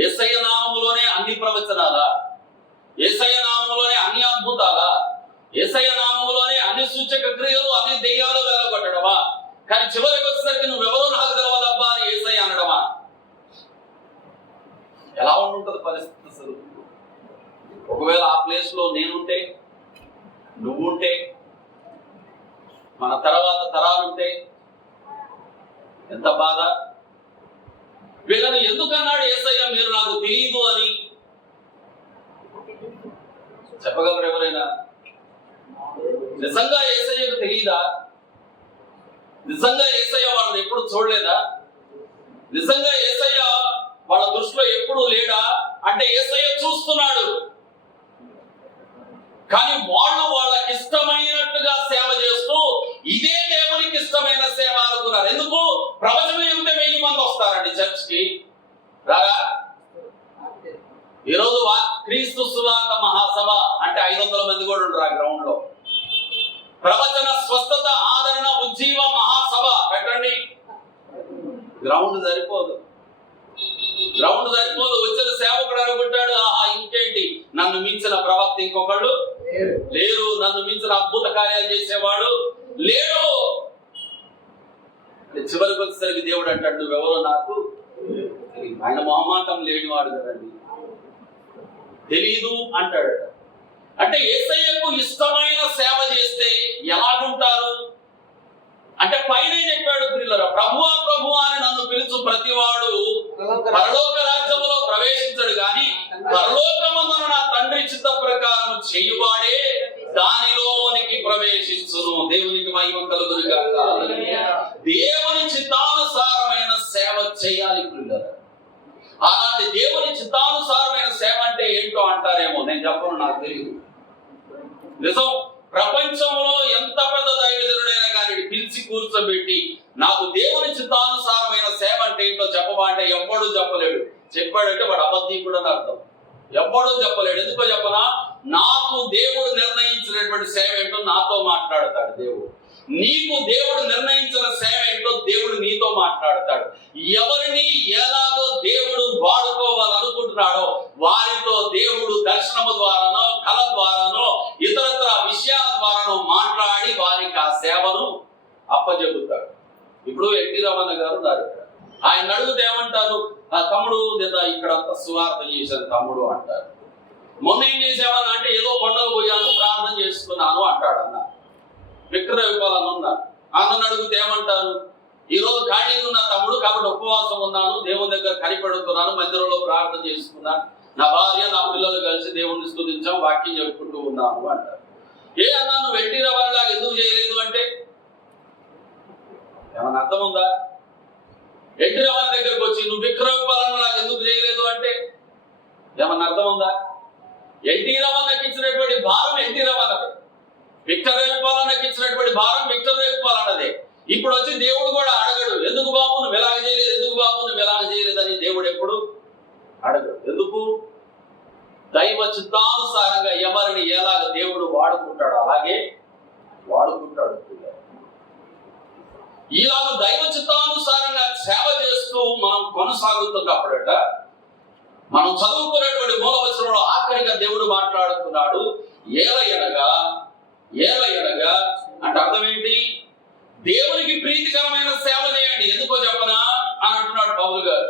యేసయ్య నామములోనే అన్ని ప్రవచనాలా? యేసయ్య నామములోనే అన్ని అద్భుతాలా? యేసయ్య నామములోనే అన్ని సూచక క్రియలు, అన్ని దెయ్యాలు వెళ్ళగొట్టడమా? కానీ చివరికి వచ్చేసరికి నువ్వెవరో నాకు తెలవదబ్బా అని యేసయ్య అనడమా? ఎలా ఉంటుంది పరిస్థితి అసలు? ఒకవేళ ఆ ప్లేస్ లో నేనుంటే, నువ్వుంటే, మన తర్వాత తరాలుంటే ఎంత బాధ. వీళ్ళని ఎందుకన్నాడు యేసయ్య మీరు నాకు తెలియదు అని? చెప్పగలరు ఎవరైనా? నిజంగా యేసయ్యకు తెలియదా? నిజంగా యేసయ్య వాళ్ళని ఎప్పుడు చూడలేదా? నిజంగా యేసయ్య వాళ్ళ దృష్టిలో ఎప్పుడు లేడా? అంటే యేసయ్య చూస్తున్నాడు. కానీ వాళ్ళు వాళ్ళకి ఇష్టమైనట్టుగా సేవ చేస్తూ ఇదే దేవునికి ఇష్టమైన సేవ అనుకున్నారు. ఎందుకు? ప్రవచనం చెబితే 1000 మంది వస్తారండి చర్చ్కి, రారా? ఈరోజు క్రీస్తు సువార్త మహాసభ అంటే 500 మంది కూడా ఉండరు ఆ గ్రౌండ్ లో. ప్రవచన స్వస్థత ఆదరణ ఉజ్జీవ మహాసభ పెట్టండి, గ్రౌండ్ సరిపోదు. వచ్చిన సేవకుడు అనుకుంటాడు, ఆహా ఇంకేంటి, నన్ను మించిన ప్రవక్త ఇంకొకళ్ళు లేరు, నన్ను మించిన అద్భుత కార్యాలు చేసేవాడు లేడు. చివరికి వచ్చేసరికి దేవుడు అంటాడు, నువ్వెవరో నాకు ఆయన మొహమాటం లేనివాడు కదండి, తెలీదు అంటాడు. అంటే యేసయ్యకు ఇష్టమైన సేవ చేస్తే ఎలాగుంటారు అంటే పైనే చెప్పాడు, పిల్లల ప్రభువా ప్రభువా అని నన్ను పిలుచు ప్రతివాడు పరలోక రాజ్యములో ప్రవేశించడు గాని పరలోకమందున నా తండ్రి చిత్త ప్రకారం చేయువాడే దానిలోనికి ప్రవేశించును. దేవునికి మహిమ కలుగును గాక. దేవుని చిత్తానుసారమైన సేవ అలాంటి దేవుని చిత్తానుసారమైన సేవ అంటే ఏంటో అంటారేమో, నేను చెప్పను, నాకు తెలియదు. నిజం, ప్రపంచంలో ఎంత పెద్ద దైవజనుడైనా కానీ పిలిచి కూర్చోబెట్టి నాకు దేవుని చిత్తానుసారమైన సేవ అంటే ఏంటో చెప్పమంటే ఎవ్వడూ చెప్పలేడు. చెప్పాడంటే వాడు అబద్ధీకుడు అని అర్థం. ఎవ్వడూ చెప్పలేడు. ఎందుకో చెప్పనా, నాకు దేవుడు నిర్ణయించినటువంటి సేవ ఏంటో నాతో మాట్లాడతాడు దేవుడు. నీకు దేవుడు నిర్ణయించిన సేవ ఏంటో దేవుడు నీతో మాట్లాడతాడు. ఎవరిని ఎలాగో దేవుడు వాడుకోవాలనుకుంటున్నాడో వారితో దేవుడు దర్శనము ద్వారానో కళ ద్వారానో ఇతరత్ర విషయాల ద్వారానో మాట్లాడి వారికి ఆ సేవను అప్పచెబుతాడు. ఇప్పుడు ఎన్టీ రమణ గారు ఉన్నారు ఇక్కడ. ఆయన అడిగితే ఏమంటారు, తమ్ముడు లేదా ఇక్కడ సువార్త చేశాను తమ్ముడు అంటారు. మొన్న ఏం చేసావని అంటే ఏదో పండుగ పోయాను ప్రార్థన చేసుకున్నాను అంటాడు. అన్న విక్రయ విపాలని ఉన్నారు. అన్నను అడిగితే ఏమంటారు, ఈ రోజు ఖాళీగా ఉన్న తమ్ముడు కాబట్టి ఉపవాసం ఉన్నాను, దేవుని దగ్గర కనిపెడుతున్నాను, మందిరంలో ప్రార్థన చేసుకున్నాను, నా భార్య నా పిల్లలు కలిసి దేవుణ్ణి స్తుతించాం, వాక్యం చెప్పుకుంటూ ఉన్నాను అంటారు. ఏ అన్నా నువ్వు వెండి రవాణాగా ఎందుకు చేయలేదు అంటే ఏమన్నా అర్థం ఉందా? వెండి రవాణా దగ్గరకు వచ్చి నువ్వు విక్రయ విపాలనలాగా ఎందుకు చేయలేదు అంటే ఏమన్నా అర్థం ఉందా? ఎన్టీ రవాణాకి ఇచ్చినటువంటి భారం ఎన్టీ రవాణాదే, విక్రయ విపాలనకి ఇచ్చినటువంటి భారం విక్రయ విపాలనదే. ఇప్పుడు వచ్చి దేవుడు కూడా అడగడు, ఎందుకు బాబు నువ్వు ఎలాగ చేయలేదు, ఎందుకు బాబు నువ్వు ఎలాగ చేయలేదని దేవుడు ఎప్పుడు అడగడు. ఎందుకు? దైవ చిత్తానుసారంగా ఎవరిని ఎలాగ దేవుడు వాడుకుంటాడు అలాగే వాడుకుంటాడు. ఇలాగ దైవ చిత్తానుసారంగా సేవ చేస్తూ మనం కొనసాగుతున్నప్పుడట మనం చదువుకునేటువంటి మూలవచనంలో ఆఖరిగా దేవుడు మాట్లాడుతున్నాడు. ఏలయనగా అంటే అర్థం ఏంటి? దేవునికి ప్రీతికరమైన సేవ చేయండి. ఎందుకో చెప్పనా అని అంటున్నాడు పౌలు గారు.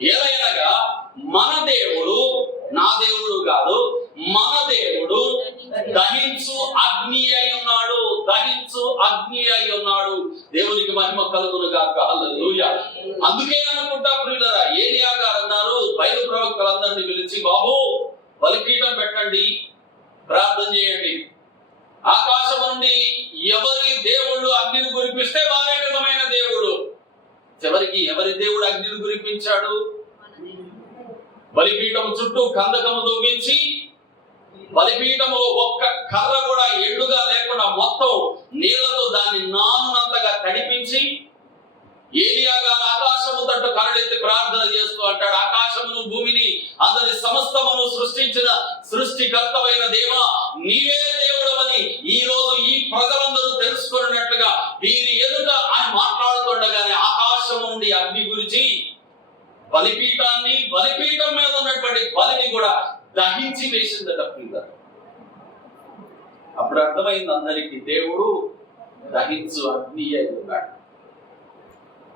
ఏలయనగా మన దేవుడు, నా దేవుడు కాదు, మన దేవుడు దహించు అగ్ని అయి ఉన్నాడు, దహించు అగ్ని అయి ఉన్నాడు. దేవునికి మహిమ కలుగును గాక. హల్లెలూయా. అందుకే అనుకుంటా ప్రియులారా, ఏలియా గారు అన్నారు బయలు ప్రవక్తలందరినీ పిలిచి, బాబు బలిపీఠం పెట్టండి, ప్రార్థన చేయండి, ఆకాశం నుండి ఎవరి దేవుళ్ళు అగ్నిని కురిపిస్తే వారే నిజమైన దేవుడు. చివరికి ఎవరి దేవుడు అగ్నిని కురిపించాడు? బలిపీఠం చుట్టూ కందకము దొంగించి బలిపీఠము ఒక్క కర్ర కూడా ఎండుగా లేకుండా మొత్తం నీళ్లతో దాన్ని నానునంతగా తడిపించి ఏలియా గారు ఆకాశము తట్టు కరడెత్తి ప్రార్థన చేస్తూ అంటాడు, ఆకాశమును భూమిని అందరి సమస్తమును సృష్టించిన సృష్టికర్తమైన దేవా నీవే దేవుడవని ఈ రోజు ఈ ప్రజలందరూ తెలుసుకున్నట్లుగా వీరి ఎదుట ఆయన మాట్లాడుతుండగానే ఆకాశం నుండి అగ్ని గురించి బలిపీఠాన్ని, బలిపీఠం మీద ఉన్నటువంటి బలిని కూడా దహించి వేసిందట పిల్లలు. అప్పుడు అర్థమైంది అందరికీ, దేవుడు దహించు అగ్ని అయి ఉన్నాడు.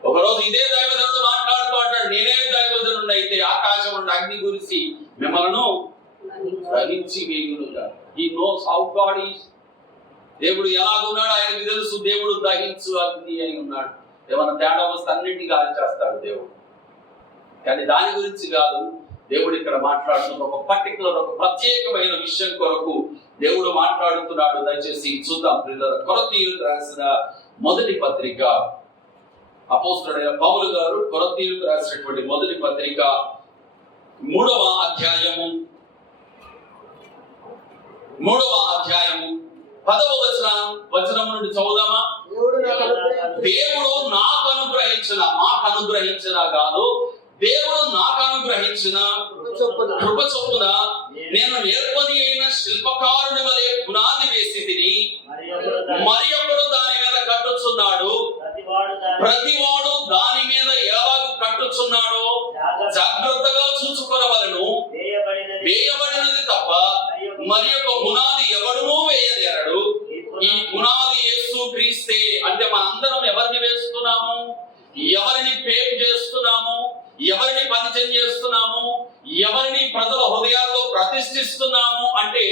ఒకరోజు ఇదే దైవజనుడు మాట్లాడుతూ అంటాడు, నేనే దైవజనుడు అయితే ఆకాశం నుండి అగ్ని గురించి మిమ్మల్ని దహించి వేయునుగా. He knows how God is. దేవుడు ఎలాగున్నాడు ఆయనకి తెలుసు. దేవుడు దహించు అగ్ని అయి ఉన్నాడు. ఏమన్నా తేడా వస్తే అన్నింటినీ కాల్చేస్తాడు దేవుడు. కానీ దాని గురించి కాదు దేవుడు ఇక్కడ మాట్లాడుతున్న ఒక పర్టికులర్, ఒక ప్రత్యేకమైన విషయం కొరకు దేవుడు మాట్లాడుతున్నాడు. దయచేసి చూద్దాం ప్రియులారా. కొరింథీయులకు రాసిన మొదటి పత్రిక, అపోస్తలుడైన పౌలు గారు కొరింథీయులకు రాసినటువంటి మొదటి పత్రిక 3వ అధ్యాయము 10వ వచనం నుండి చదువుదామా? దేవుడు నాకు అనుగ్రహించిన, మాకు అనుగ్రహించిన కాదు, దేవుడు నాకు అనుగ్రహించిన కృప చొప్పున నేను నేర్పది అయిన శిల్పకారుని వలె పునాది వేసి తిని మరి ఒకడు దాని మీద కట్టుచున్నాడు. ప్రతివాడు దాని మీద ఎలాగ కట్టుచున్నాడో జాగ్రత్తగా చూచుకొనవలెను. వేయబడినది తప్ప మరి ఒక పునాది ఎవడునూ వేయలేరడు. ఈ పునాది యేసు క్రీస్తే. అంటే మనందరం ఎవరిని వేస్తున్నాము? ఎవరిని పేరు చేస్తున్నాము? ఎవరిని పరిచయం చేస్తున్నాము? ఎవరిని ప్రజల హృదయాల్లో ప్రతిష్ఠిస్తున్నాము అంటే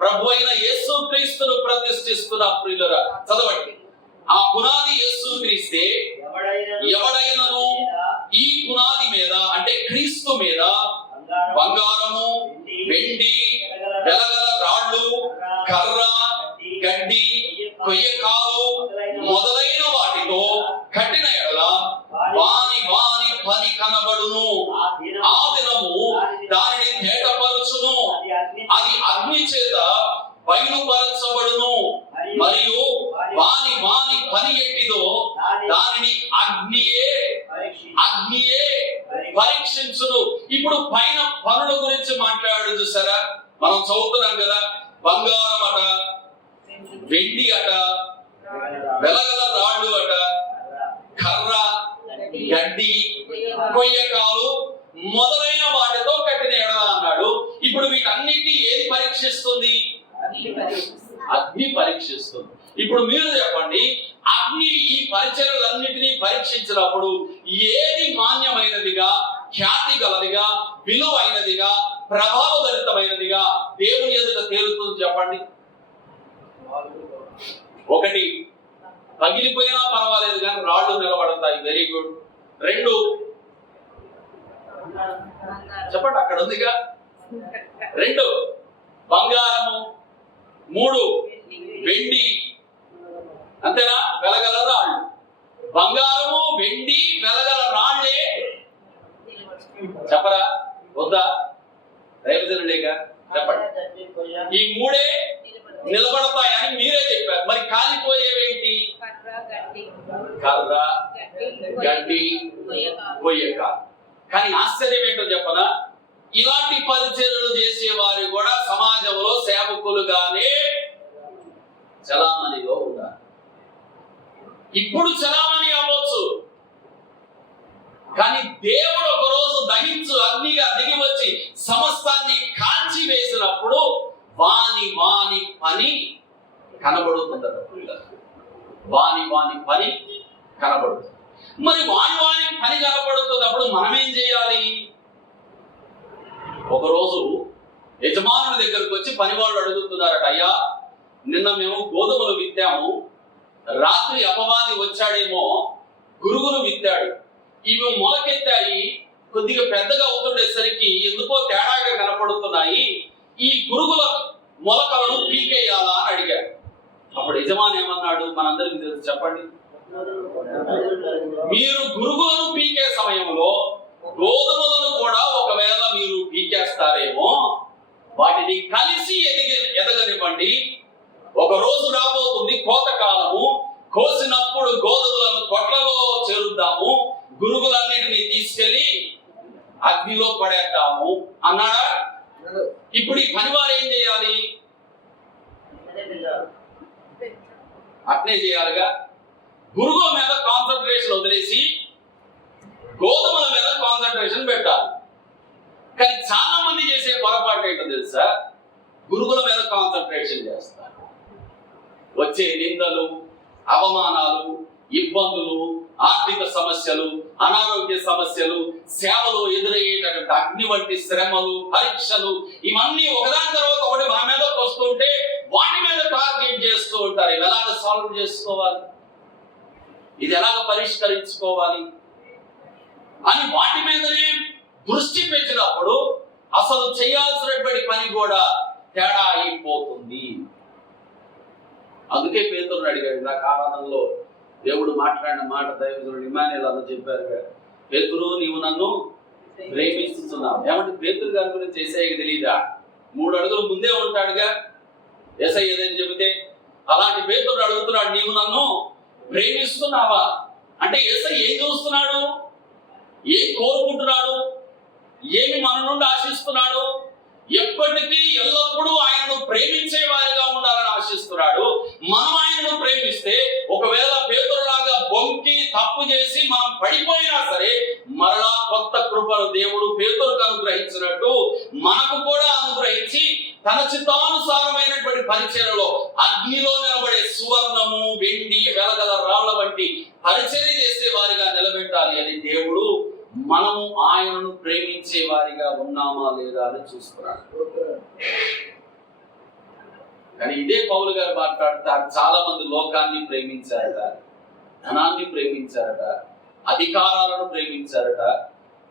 ప్రభు అయిన యేసు క్రీస్తును ప్రతిష్ఠిస్తున్నాం. ప్రియులారా చదవండి. ఆ పునాది యేసు క్రీస్తే. ఎవడైనను ఈ పునాది మీద అంటే క్రీస్తు మీద బంగారము, వెండి, వెలగల రాళ్ళు, కర్ర, గడ్డి, కొయ్యకాలు మొదలైన వాటితో కట్టిన ఎడల వాని పని కనబడును. బయలుపరచబడును, మరియు వాని వాని పని ఎట్టిదో దానిని అగ్నియే పరీక్షించును. ఇప్పుడు పైన పనుల గురించి మాట్లాడు చూసారా, మనం చదువుతున్నాం కదా, బంగారం అట, వెండి అట, వెలగల రాళ్ళు అట, కర్ర, గడ్డి, కొయ్యకాలు మొదలైన వాటితో కట్టిన ఎడల అన్నాడు. ఇప్పుడు వీటన్నిటిని ఏది పరీక్షిస్తుంది? అగ్ని పరీక్షిస్తుంది. ఇప్పుడు మీరు చెప్పండి, అగ్ని ఈ పరిచర్యలన్నిటినీ పరీక్షించినప్పుడు ఏది మాన్యమైనదిగా, ఖ్యాతి గలదిగా, విలువైనదిగా, ప్రభావభరితమైనదిగా దేవుని ఎదుట తేలుతుంది చెప్పండి? ఒకటి, పగిలిపోయినా పర్వాలేదు కానీ రాళ్ళు నిలబడతాయి, వెరీ గుడ్. రెండు, చెప్పండి అక్కడ ఉందిగా, రెండు బంగారము. మూడు, వెండి. అంతేనా? వెలగల రాళ్ళు. బంగారము, వెండి, వెలగల రాళ్లే చెప్పరా? వద్దా? దైవజనుడేగా చెప్పండి. ఈ మూడే నిలబడతాయని మీరే చెప్పారు. మరి కాలిపోయేవేంటి? కర్ర, గడ్డి, కొయ్యకాలు. కానీ ఆశ్చర్యం ఏంటో చెప్పనా, ఇలాంటి పరిచర్యలు చేసే వారు కూడా సమాజంలో సేవకులుగానే చలామణిలో ఉన్నారు. ఇప్పుడు చలామణి అవ్వచ్చు, కానీ దేవుడు ఒకరోజు దహించు అగ్నిగా దిగి వచ్చి సమస్తాన్ని కాల్చి వేసినప్పుడు వాని వాని పని కనబడుతుందట. వాని వాని పని కనబడుతుంది. మరి వాని వాని పని కనబడుతున్నప్పుడు మనం ఏం చేయాలి? ఒకరోజు యజమానుల దగ్గరకు వచ్చి పని వాళ్ళు అడుగుతున్నారట, అయ్యా నిన్న మేము గోధుమలు విత్తాము, రాత్రి అపవాది వచ్చాడేమో గురుగులు విత్తాడు, ఇవి మొలకెత్తాయి, కొద్దిగా పెద్దగా అవుతుండేసరికి ఎందుకో తేడాగా కనపడుతున్నాయి, ఈ గురుగుల మొలకలను పీకేయాలా అని అడిగాడు. అప్పుడు యజమాని ఏమన్నాడు? మనందరికీ తెలుసు, చెప్పండి. మీరు గురుగులను పీకే సమయంలో గోధుమలను కూడా ఒకవేళ మీరు పీకేస్తారేమో, వాటిని కలిసి ఎదగనివ్వండి. ఒక రోజు రాబోతుంది కోతకాలము, కోసినప్పుడు గోధుమలను కొట్లలో చేరుద్దాము, గురుగులన్నిటినీ తీసుకెళ్లి అగ్నిలో పడేద్దాము అన్నాడా? ఇప్పుడు ఈ పనివారు ఏం చేయాలి? అట్నే చేయాలిగా. గురుగుల మీద కాన్సన్ట్రేషన్ వదిలేసి గోధుమల మీద కాన్సన్ట్రేషన్ పెట్టాలి. కానీ చాలా మంది చేసే పొరపాటు ఏంటో తెలుసా? గురుగుల మీద కాన్సన్ట్రేషన్ చేస్తారు. వచ్చే నిందలు, అవమానాలు, ఇబ్బందులు, ఆర్థిక సమస్యలు, అనారోగ్య సమస్యలు, సేవలు ఎదురయ్యేటటువంటి అగ్ని వంటి శ్రమలు, పరీక్షలు, ఇవన్నీ ఒకదాని తర్వాత ఒకటి మన మీదకి వస్తుంటే వాటి మీద టార్గెట్ చేస్తూ ఉంటారు. ఇవి ఎలాగ సాల్వ్ చేసుకోవాలి, ఇది ఎలాగ పరిష్కరించుకోవాలి అని వాటి మీదనే దృష్టి పెట్టినప్పుడు అసలు చేయాల్సినటువంటి పని కూడా తేడా అయిపోతుంది. అందుకే పేతురుని అడిగాడు. నాకు ఆరాధనలో దేవుడు మాట్లాడిన మాట దైవజనుడు ఇమ్మానుయేల్ అలా చెప్పారు, పేతురు నీవు నన్ను ప్రేమిస్తున్నావు. ఏమంటే పేతురు గారి గురించి యేసయ్యకి తెలియదా? 3 అడుగులు ముందే ఉంటాడుగా యేసయ్య ఏదని చెబితే. అలాంటి పేతురు అడుగుతున్నాడు, నీవు నన్ను ప్రేమిస్తున్నావా అంటే యేసయ్య ఏం చూస్తున్నాడు, ఏం కోరుకుంటున్నాడు, ఏమి మన నుండి ఆశిస్తున్నాడు? ఎప్పటికీ ఎల్లప్పుడూ ఆయనను ప్రేమించే వారిగా ఉండాలని ఆశిస్తున్నాడు. మనం ఆయనను ప్రేమిస్తే ఒకవేళ పేతురులాగా బొంకి తప్పు చేసి మనం పడిపోయినా సరే మరలా కొత్త కృపను దేవుడు పేతురుకు అనుగ్రహించినట్టు మనకు కూడా అనుగ్రహించి తన చిత్తానుసారమైనటువంటి పరిచర్యలో అగ్నిలో నిలబడే సువర్ణము, వెండి, వెలగల రాళ్ల వంటి పరిచర్య చేసే వారిగా నిలబెట్టాలి అని దేవుడు మనము ఆయనను ప్రేమించే వారిగా ఉన్నామా లేదా అని చూస్తున్నాడు. కానీ ఇదే పౌలు గారు మాట్లాడతారు, చాలా మంది లోకాన్ని ప్రేమించారట, ధనాన్ని ప్రేమించారట, అధికారాలను ప్రేమించారట,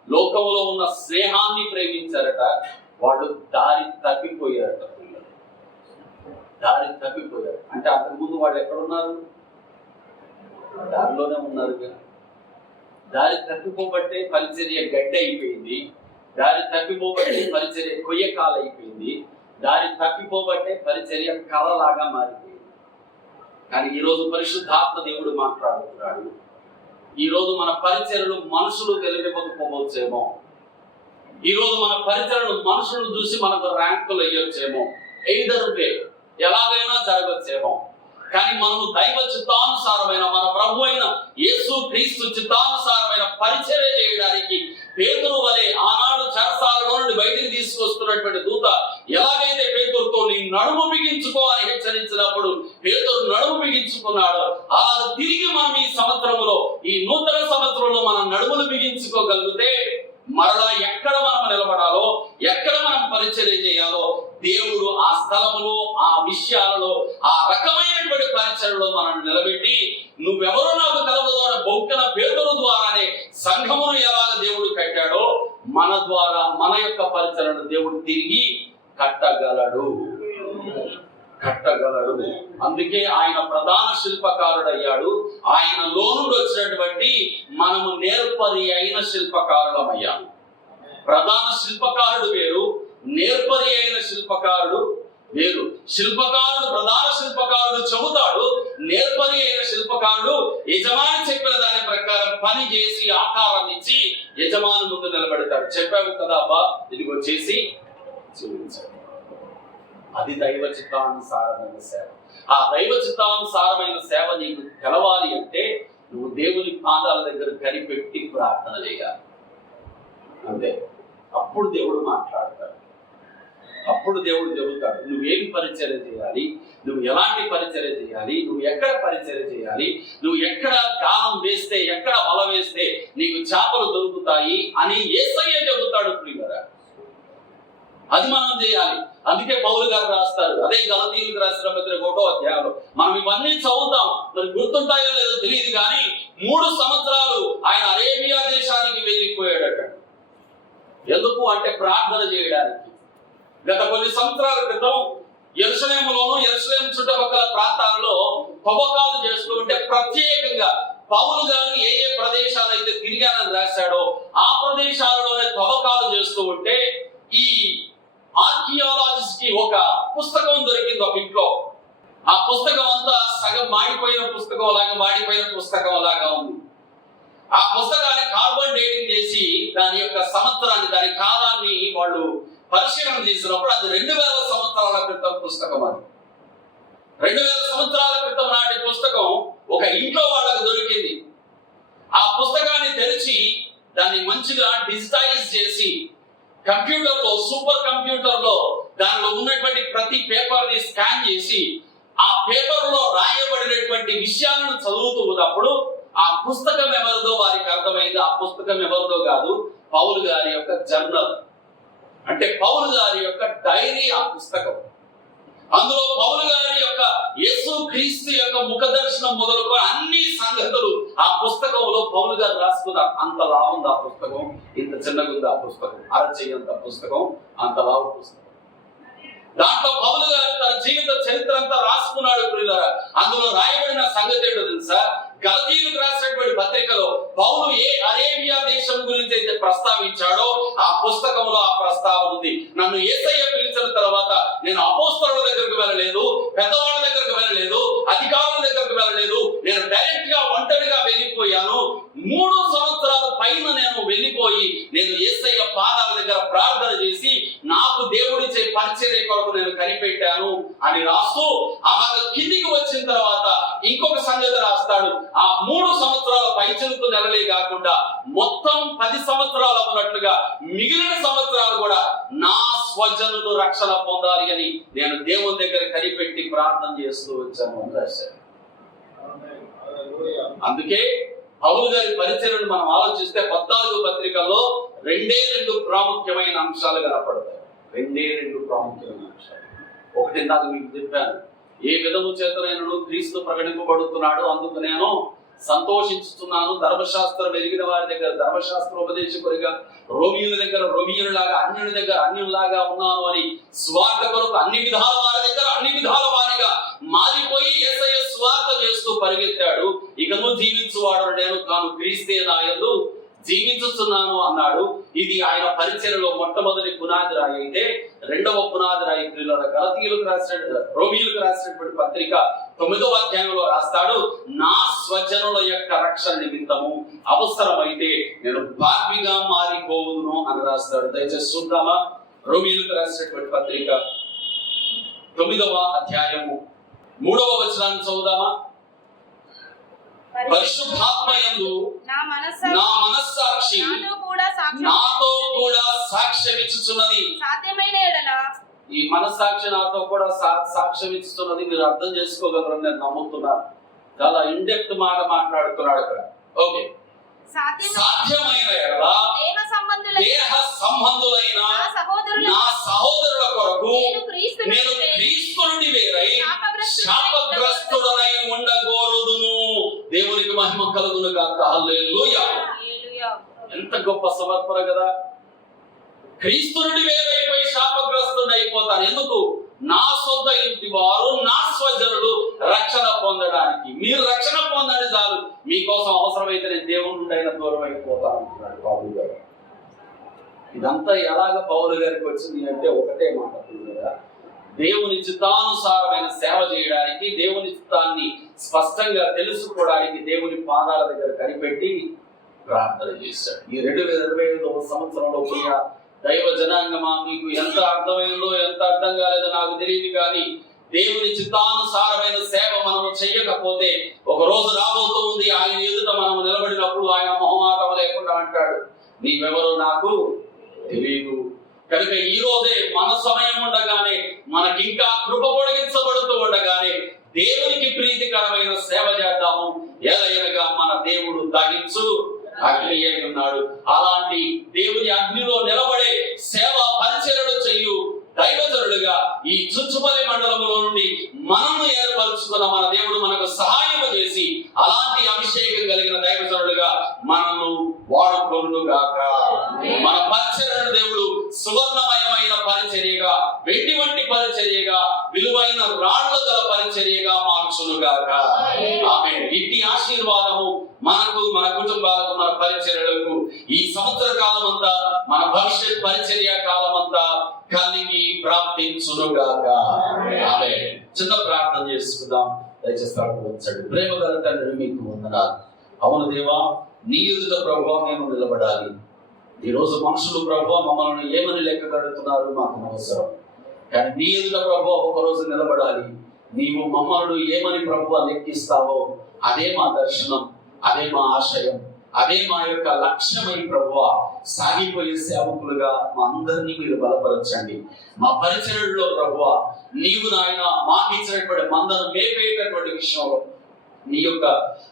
లోకంలో ఉన్న స్నేహాన్ని ప్రేమించారట. వాళ్ళు దారి తప్పిపోయారట. దారి తప్పిపోయారు అంటే అంతకుముందు వాళ్ళు ఎక్కడున్నారు? దారిలోనే ఉన్నారు. దారి తప్పిపోబట్టే పరిచర్య గడ్డ అయిపోయింది, దారి తప్పిపోబట్టే పరిచర్య కొయ్యకాలు అయిపోయింది, దారి తప్పిపోబట్టే పరిచర్య కళలాగా మారిపోయింది. కానీ ఈరోజు పరిశుద్ధాత్మ దేవుడు మాట్లాడుతున్నాడు. ఈరోజు మన పరిచర్యలు మనుషులు వెలిగిపోకపోవచ్చేమో, ఈరోజు మన పరిచర్యలు మనుషులను చూసి మనకు ర్యాంకులు వేయొచ్చేమో, ఎయిదర్ వే ఎలాగైనా జరగచ్చేమో. కానీ మనము దైవ చిత్తానుసారమైన మన ప్రభు అయిన యేసు క్రీస్తు చిత్తానుసారమైన పరిచర్య చేయడానికి పేతురు వలె ఆనాడు చెరసాలలో నుండి బయటికి తీసుకొస్తున్నటువంటి దూత ఎలాగైతే పేతురుతో నీ నడుము బిగించుకో అని హెచ్చరించినప్పుడు పేతురు నడుము బిగించుకున్నాడు, అలా తిరిగి మనం ఈ సంవత్సరంలో, ఈ నూతన సంవత్సరంలో మనం నడుములు బిగించుకోగలిగితే మరలా ఎక్కడ మనం నిలబడాలో, ఎక్కడ మనం పరిచర్య చేయాలో దేవుడు ఆ స్థలములో, ఆ విషయాలలో, ఆ రకమైనటువంటి పరిచర్యలో మనం నిలబెట్టి, నువ్వెవరో నాకు తెలవదు అని బొక్కన పేతురు ద్వారానే సంఘమును ఎలాగ దేవుడు కట్టాడో మన ద్వారా మన యొక్క పరిచర్యను దేవుడు తిరిగి కట్టగలడు. అందుకే ఆయన ప్రధాన శిల్పకారుడయ్యాడు. ఆయనలో నుండి వచ్చినటువంటి మనము నేర్పరి అయిన శిల్పకారులమయ్యాము. ప్రధాన శిల్పకారుడు వేరు, నేర్పరి అయిన శిల్పకారుడు వేరు. శిల్పకారుడు, ప్రధాన శిల్పకారుడు చెబుతాడు, నేర్పరి అయిన శిల్పకారుడు యజమాని చెప్పిన దాని ప్రకారం పని చేసి ఆకారాన్ని ఇచ్చి యజమాని ముందు నిలబెడతాడు. చెప్పావు కదా అబ్బా, ఇదిగో చేసి చూపించాడు. అది దైవ చిత్తానుసారమైన సేవ. ఆ దైవ చిత్తానుసారమైన సేవ నీకు తెలవాలి అంటే నువ్వు దేవుని పాదాల దగ్గర కనిపెట్టి ప్రార్థన చేయాలి. అంతే. అప్పుడు దేవుడు మాట్లాడతాడు, అప్పుడు దేవుడు చెబుతాడు నువ్వేం పరిచర్య చేయాలి, నువ్వు ఎలాంటి పరిచర్య చేయాలి, నువ్వు ఎక్కడ పరిచర్య చేయాలి, నువ్వు ఎక్కడ గాలం వేస్తే, ఎక్కడ వల వేస్తే నీకు చేపలు దొరుకుతాయి అని యేసయ్య చెబుతాడు. ప్రియులారా, అది మనం చేయాలి. అందుకే పౌలు గారు రాస్తారు, అదే గలతీయులకు రాసిన పత్రిక 1వ అధ్యాయంలో మనం ఇవన్నీ చదువుతాం, మరి గుర్తుంటాయో లేదో తెలియదు కానీ 3 సంవత్సరాలు ఆయన అరేబియా దేశానికి వెళ్ళిపోయాడట. ఎందుకు అంటే ప్రార్థన చేయడానికి. గత కొన్ని సంవత్సరాల క్రితం యెరూషలేములోను, యెరూషలేము చుట్టుపక్కల ప్రాంతాలలో తవ్వకాలు చేస్తూ ఉంటే ప్రత్యేకంగా పౌలు గారు ఏ ఏ ప్రదేశాలు అయితే తిరిగానని రాశాడో ఆ ప్రదేశాలలోనే తవ్వకాలు చేస్తూ ఉంటే ఈ ఆర్కియాలజిస్ట్ కి ఒక పుస్తకం దొరికింది ఒక ఇంట్లో. ఆ పుస్తకం అంతా సగం మాడిపోయిన పుస్తకం లాగా ఉంది. ఆ పుస్తకాన్ని కార్బన్ డేటింగ్ చేసి దాని యొక్క సంవత్సరాన్ని, దాని కాలాన్ని వాళ్ళు పరిశీలన చేసినప్పుడు అది 2000 సంవత్సరాల క్రితం పుస్తకం. అది 2000 సంవత్సరాల క్రితం నాటి పుస్తకం ఒక ఇంట్లో వాళ్ళకు దొరికింది. ఆ పుస్తకాన్ని తెరిచి దాన్ని మంచిగా డిజిటైజ్ చేసి కంప్యూటర్ లో, సూపర్ కంప్యూటర్ లో దానిలో ఉన్నటువంటి ప్రతి పేపర్ ని స్కాన్ చేసి ఆ పేపర్ లో రాయబడినటువంటి విషయాలను చదువుతూ ఉన్నప్పుడు ఆ పుస్తకం ఎవరిదో వారికి అర్థమైంది. ఆ పుస్తకం ఎవరిదో కాదు, పౌలు గారి యొక్క జర్నల్, అంటే పౌలు గారి యొక్క డైరీ ఆ పుస్తకం. అందులో పౌలు గారి యొక్క యేసు క్రీస్తు యొక్క ముఖ దర్శనం మొదలుకొని అన్ని సంగతులు ఆ పుస్తకంలో పౌలు గారు రాసుకున్నారు. అంత లావు ఉంది ఆ పుస్తకం, ఇంత చిన్నగా ఉంది ఆ పుస్తకం, అరచేయంత పుస్తకం, అంత లావు పుస్తకం. దాంట్లో పౌలు గారు తన జీవిత చరిత్ర అంతా రాసుకున్నాడు. అందులో రాయబడిన సంగతి ఏంటో తెలుసా? గలతీయులకు రాసినటువంటి పత్రికలో పౌలు ఏ అరేబియా దేశం గురించి అయితే ప్రస్తావించాడో ఆ పుస్తకంలో ఆ ప్రస్తావన ఉంది. నన్ను యేసయ్య పిలిచిన తర్వాత నేను అపోస్తలుల దగ్గరకు వెళ్ళలేదు, పెద్దవాళ్ళ దగ్గరకు వెళ్ళలేదు, అధికారుల దగ్గరకు వెళ్ళలేదు. నేను డైరెక్ట్ గా ఒంటరిగా వెళ్ళిపోయాను. 3 సంవత్సరాల పైన నేను వెళ్ళిపోయి నేను యేసయ్య పాదాల దగ్గర ప్రార్థన చేసి నాకు దేవుడిచ్చే పరిచర్య కొరకు నేను కనిపెట్టాను అని రాస్తూ అలాగే కిందికి వచ్చిన తర్వాత ఇంకొక సంగతి రాస్తాడు. ఆ 3 సంవత్సరాల పైచలకు నెలలే కాకుండా మొత్తం 10 సంవత్సరాలు ఉన్నట్లుగా మిగిలిన సంవత్సరాలు కూడా నా స్వజనులు రక్షణ పొందాలి అని నేను దేవుని దగ్గర కనిపెట్టి ప్రార్థన చేస్తూ వచ్చాను అని రాశాడు. అందుకే పౌలు గారి పరిచర్యను మనం ఆలోచిస్తే 14 పత్రికల్లో 2 ప్రాముఖ్యమైన అంశాలు కనపడతాయి. 2 ప్రాముఖ్యమైన అంశాలు. ఒకటి నాకు మీకు చెప్పాను, ఏ విధము చేతనైనను క్రీస్తు ప్రకటింపబడుతున్నాడు, అందుకు నేను సంతోషించుతున్నాను. ధర్మశాస్త్రం ఎరిగిన వారి దగ్గర ధర్మశాస్త్ర ఉపదేశకుడిగా, రోమియుల దగ్గర రోమియునిలాగా, అన్యుని దగ్గర అన్యునిలాగా ఉన్నాను అని స్వార్థ కొరకు అన్ని విధాల వారి దగ్గర అన్ని విధాల వారిగా మారిపోయి యేసయ్య స్వార్థ చేస్తూ పరిగెత్తాడు. ఇకను జీవించువాడు నేను కాను, క్రీస్తే నా యందు జీవించుతున్నాను అన్నాడు. ఇది ఆయన పరిచర్యలో మొట్టమొదటి పునాది రాయి అయితే, రెండవ పునాది రాయి ప్రియులారా రోమీయులకు రాసినటువంటి పత్రిక 9వ అధ్యాయంలో రాస్తాడు, నా స్వజనుల యొక్క రక్షణ నిమిత్తము అవసరమైతే నేను పాపిగా మారిపోవును అని రాస్తాడు. దయచేసి చూద్దామా? రోమీయులకు రాసినటువంటి పత్రిక 9వ అధ్యాయము 3వ వచనాన్ని చదువుదామా? పరిశుద్ధాత్మయందు నా మనస్సాక్షి నాతో కూడా సాక్ష్యం ఇచ్చుచున్నది. సాధ్యమైన ఎడల ఈ మనస్సాక్షి నాతో కూడా సాక్ష్యం ఇచ్చుతున్నది. మీరు అర్థం చేసుకోగలరని నేను నమ్ముతున్నాను. చాలా ఇండెప్త్ మాట మాట్లాడుతున్నాడు ఇక్కడ. ఓకే, సాధ్యమైన ఎడల దేహ సంబంధులైన నా సహోదరుల కొరకు నేను క్రీస్తు నుండి వేరై శాపగ్రస్తుడనై ఉండగోరుదును. దేవునికి మహిమ కలుగును గాక. హల్లెలూయా. ఎంత గొప్ప సమర్పణ కదా! క్రీస్తు నుండి వేరైపోయి శాపగ్రస్తుడు అయిపోతాను. ఎందుకు? నా సొంత ఇంటి వారు, నా స్వజనులు రక్షణ పొందడానికి. మీరు రక్షణ పొందండి చాలు. మీకోసం అవసరమైతే నేను దేవుని నుండి అయినా దూరం అయిపోతాను అంటున్నాడు పౌలు గారు. ఇదంతా ఎలాగ పౌలు గారికి వచ్చింది అంటే ఒకటే మాట కదా, దేవుని చిత్తానుసారమైన సేవ చేయడానికి, దేవుని చిత్తాన్ని స్పష్టంగా తెలుసుకోవడానికి దేవుని పాదాల దగ్గర కనిపెట్టి ప్రార్థన చేశాడు. ఈ 2025వ సంవత్సరంలో ప్రియ దైవ జనాంగమా, మీకు ఎంత అర్థమైందో ఎంత అర్థం కాలేదో నాకు తెలియదు, కానీ దేవుని చిత్తానుసారమైన సేవ మనము చెయ్యకపోతే ఒక రోజు రాబోతూ ఉంది, ఆయన ఎదుట మనం నిలబడినప్పుడు ఆయన మొహమాటం లేకుండా అంటాడు, నీవెవరో నాకు తెలియదు. కనుక ఈ రోజే మన సమయం ఉండగానే, మనకింకా కృప పొడిగించబడుతూ ఉండగానే దేవునికి ప్రీతికరమైన సేవ చేద్దాము. ఎలాగనగా మన దేవుడు దహించు అగ్ని అయి ఉన్నాడు. అలాంటి దేవుని అగ్నిలో నిలబడే సేవ పరిచర్యలు చెయ్యు దైవజనులుగా ఈ చుంచుపల్లి మండలంలో నుండి మనము ఏర్పరచుకున్న మన దేవుడు మనకు సహాయం చేసి అలాంటి అభిషేకం కలిగిన దైవజనులుగా మనము వాడుకొనుగాక. మన పరిచర్యను దేవుడు సువర్ణమయమైన పరిచర్యగా, వెండి వంటి పరిచర్యగా, విలువైన రాళ్ల గల పరిచర్యగా మార్చునుగాక. ఆమేన్. ఇట్టి ఆశీర్వాదము మనకు, మన కుటుంబాలకు, మన పరిచర్యలకు ఈ సంవత్సర కాలం అంతా, మన భవిష్యత్ పరిచర్య కాలం అంతా కలిగి ప్రాప్తించునుగాక. ఆమేన్. చిన్న ప్రార్థన చేసుకుందాం. దయచేసి వచ్చాడు. ప్రేమ గల తండ్రి, మీకు వందనాలు. అవును దేవా, నీ ఎదుట ప్రభువా మేము నిలబడాలి. ఈ రోజు మనుషులు ప్రభువా మమ్మల్ని ఏమని లెక్క కడుతున్నారు మాకు అవసరం, కానీ నీ ఎదుట ప్రభువా ఒకరోజు నిలబడాలి. నీవు మమ్మల్ని ఏమని ప్రభువా లెక్కిస్తావో అదే మా దర్శనం, అదే మా ఆశయం, అదే మా యొక్క లక్ష్యమై ప్రభువా సాగిపోయే సేవకులుగా మా అందరినీ మీరు బలపరచండి. మా పరిచర్యలో ప్రభువా నీవు నాయన మాకు ఇచ్చినటువంటి మందను మేపేటటువంటి విషయంలో నీ యొక్క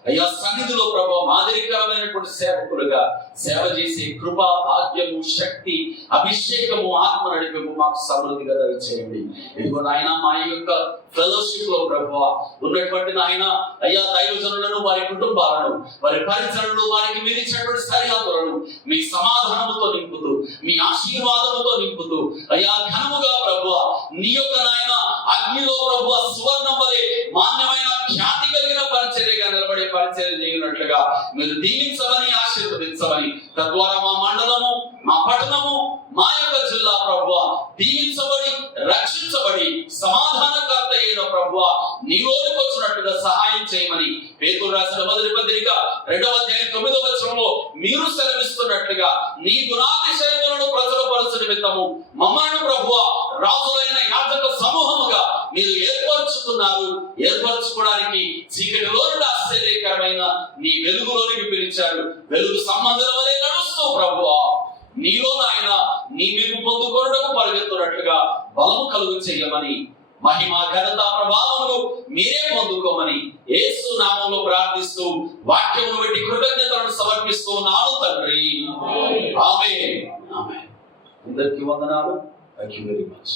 అయ్యా సన్నిధిలో ప్రభువా మాదిరికరమైనటువంటి సేవకులుగా సేవ చేసే కృప, భాగ్యము, శక్తి, అభిషేకము, ఆత్మ నడిపేము మాకు సమృద్ధిగా దయచేయండి. ఇదిగో నాయన మా యొక్క ఫెలోషిప్ లో ప్రభువా ఉన్నటువంటి నాయన అయ్యా దైవజనులను, వారి కుటుంబాలను, వారి పరిచరులను, వారికి మీరు ఇచ్చినటువంటి సరిహద్దులను మీ సమాధానముతో నింపుతూ, మీ ఆశీర్వాదముతో నింపుతూ అయ్యా ఘనముగా ప్రభువా నీ యొక్క నాయన అగ్నిలో ప్రభువా సువర్ణం వలె మాన్యమైన ఖ్యాతి కలిగిన పరిచర్యగా నిలబడే పరిచర్య చేయనట్లుగా మీరు దీవించమని, ఆశీర్వదించమని, తద్వారా మా మండలము, మా పట్టణము, మా యొక్క జిల్లా ప్రభువా దీవించబడి, రక్షించబడి, సమాధానకర్త అయిన ప్రభువా నీలోనికి వచ్చినట్టుగా సహాయం చేయమని పేతురు రాసిన మొదటి పత్రిక 2వ అధ్యాయం 9వ వచనంలో మీరు సెలవిస్తున్నట్లుగా నీ గుణాతిశయములను ప్రచురపరచు నిమిత్తము మమ్మల్ని ప్రభువా రాజులైన యాజక సమూహముగా మీరు ఏర్పరచుకున్నారు. ఏర్పరచుకోవడానికి చీకటిలో నుండి ఆశ్చర్యకరమైన నీ వెలుగులోనికి పిలిచారు. వెలుగు సంబంధం వలె నడుస్తూ ప్రభువా నీలో నాయన నీ మెప్పు పొందుకోవడం పరిగెత్తున్నట్లుగా బలము కలుగు చేయమని, మహిమ, ఘనత, ప్రభావములు మీరే పొందుకోమని యేసు నామములో ప్రార్థిస్తూ వాక్యమును బట్టి కృతజ్ఞతలను సమర్పిస్తూ నాను తండ్రి. ఆమేన్. ఆమేన్. అందరికీ వందనాలు. Thank you very much.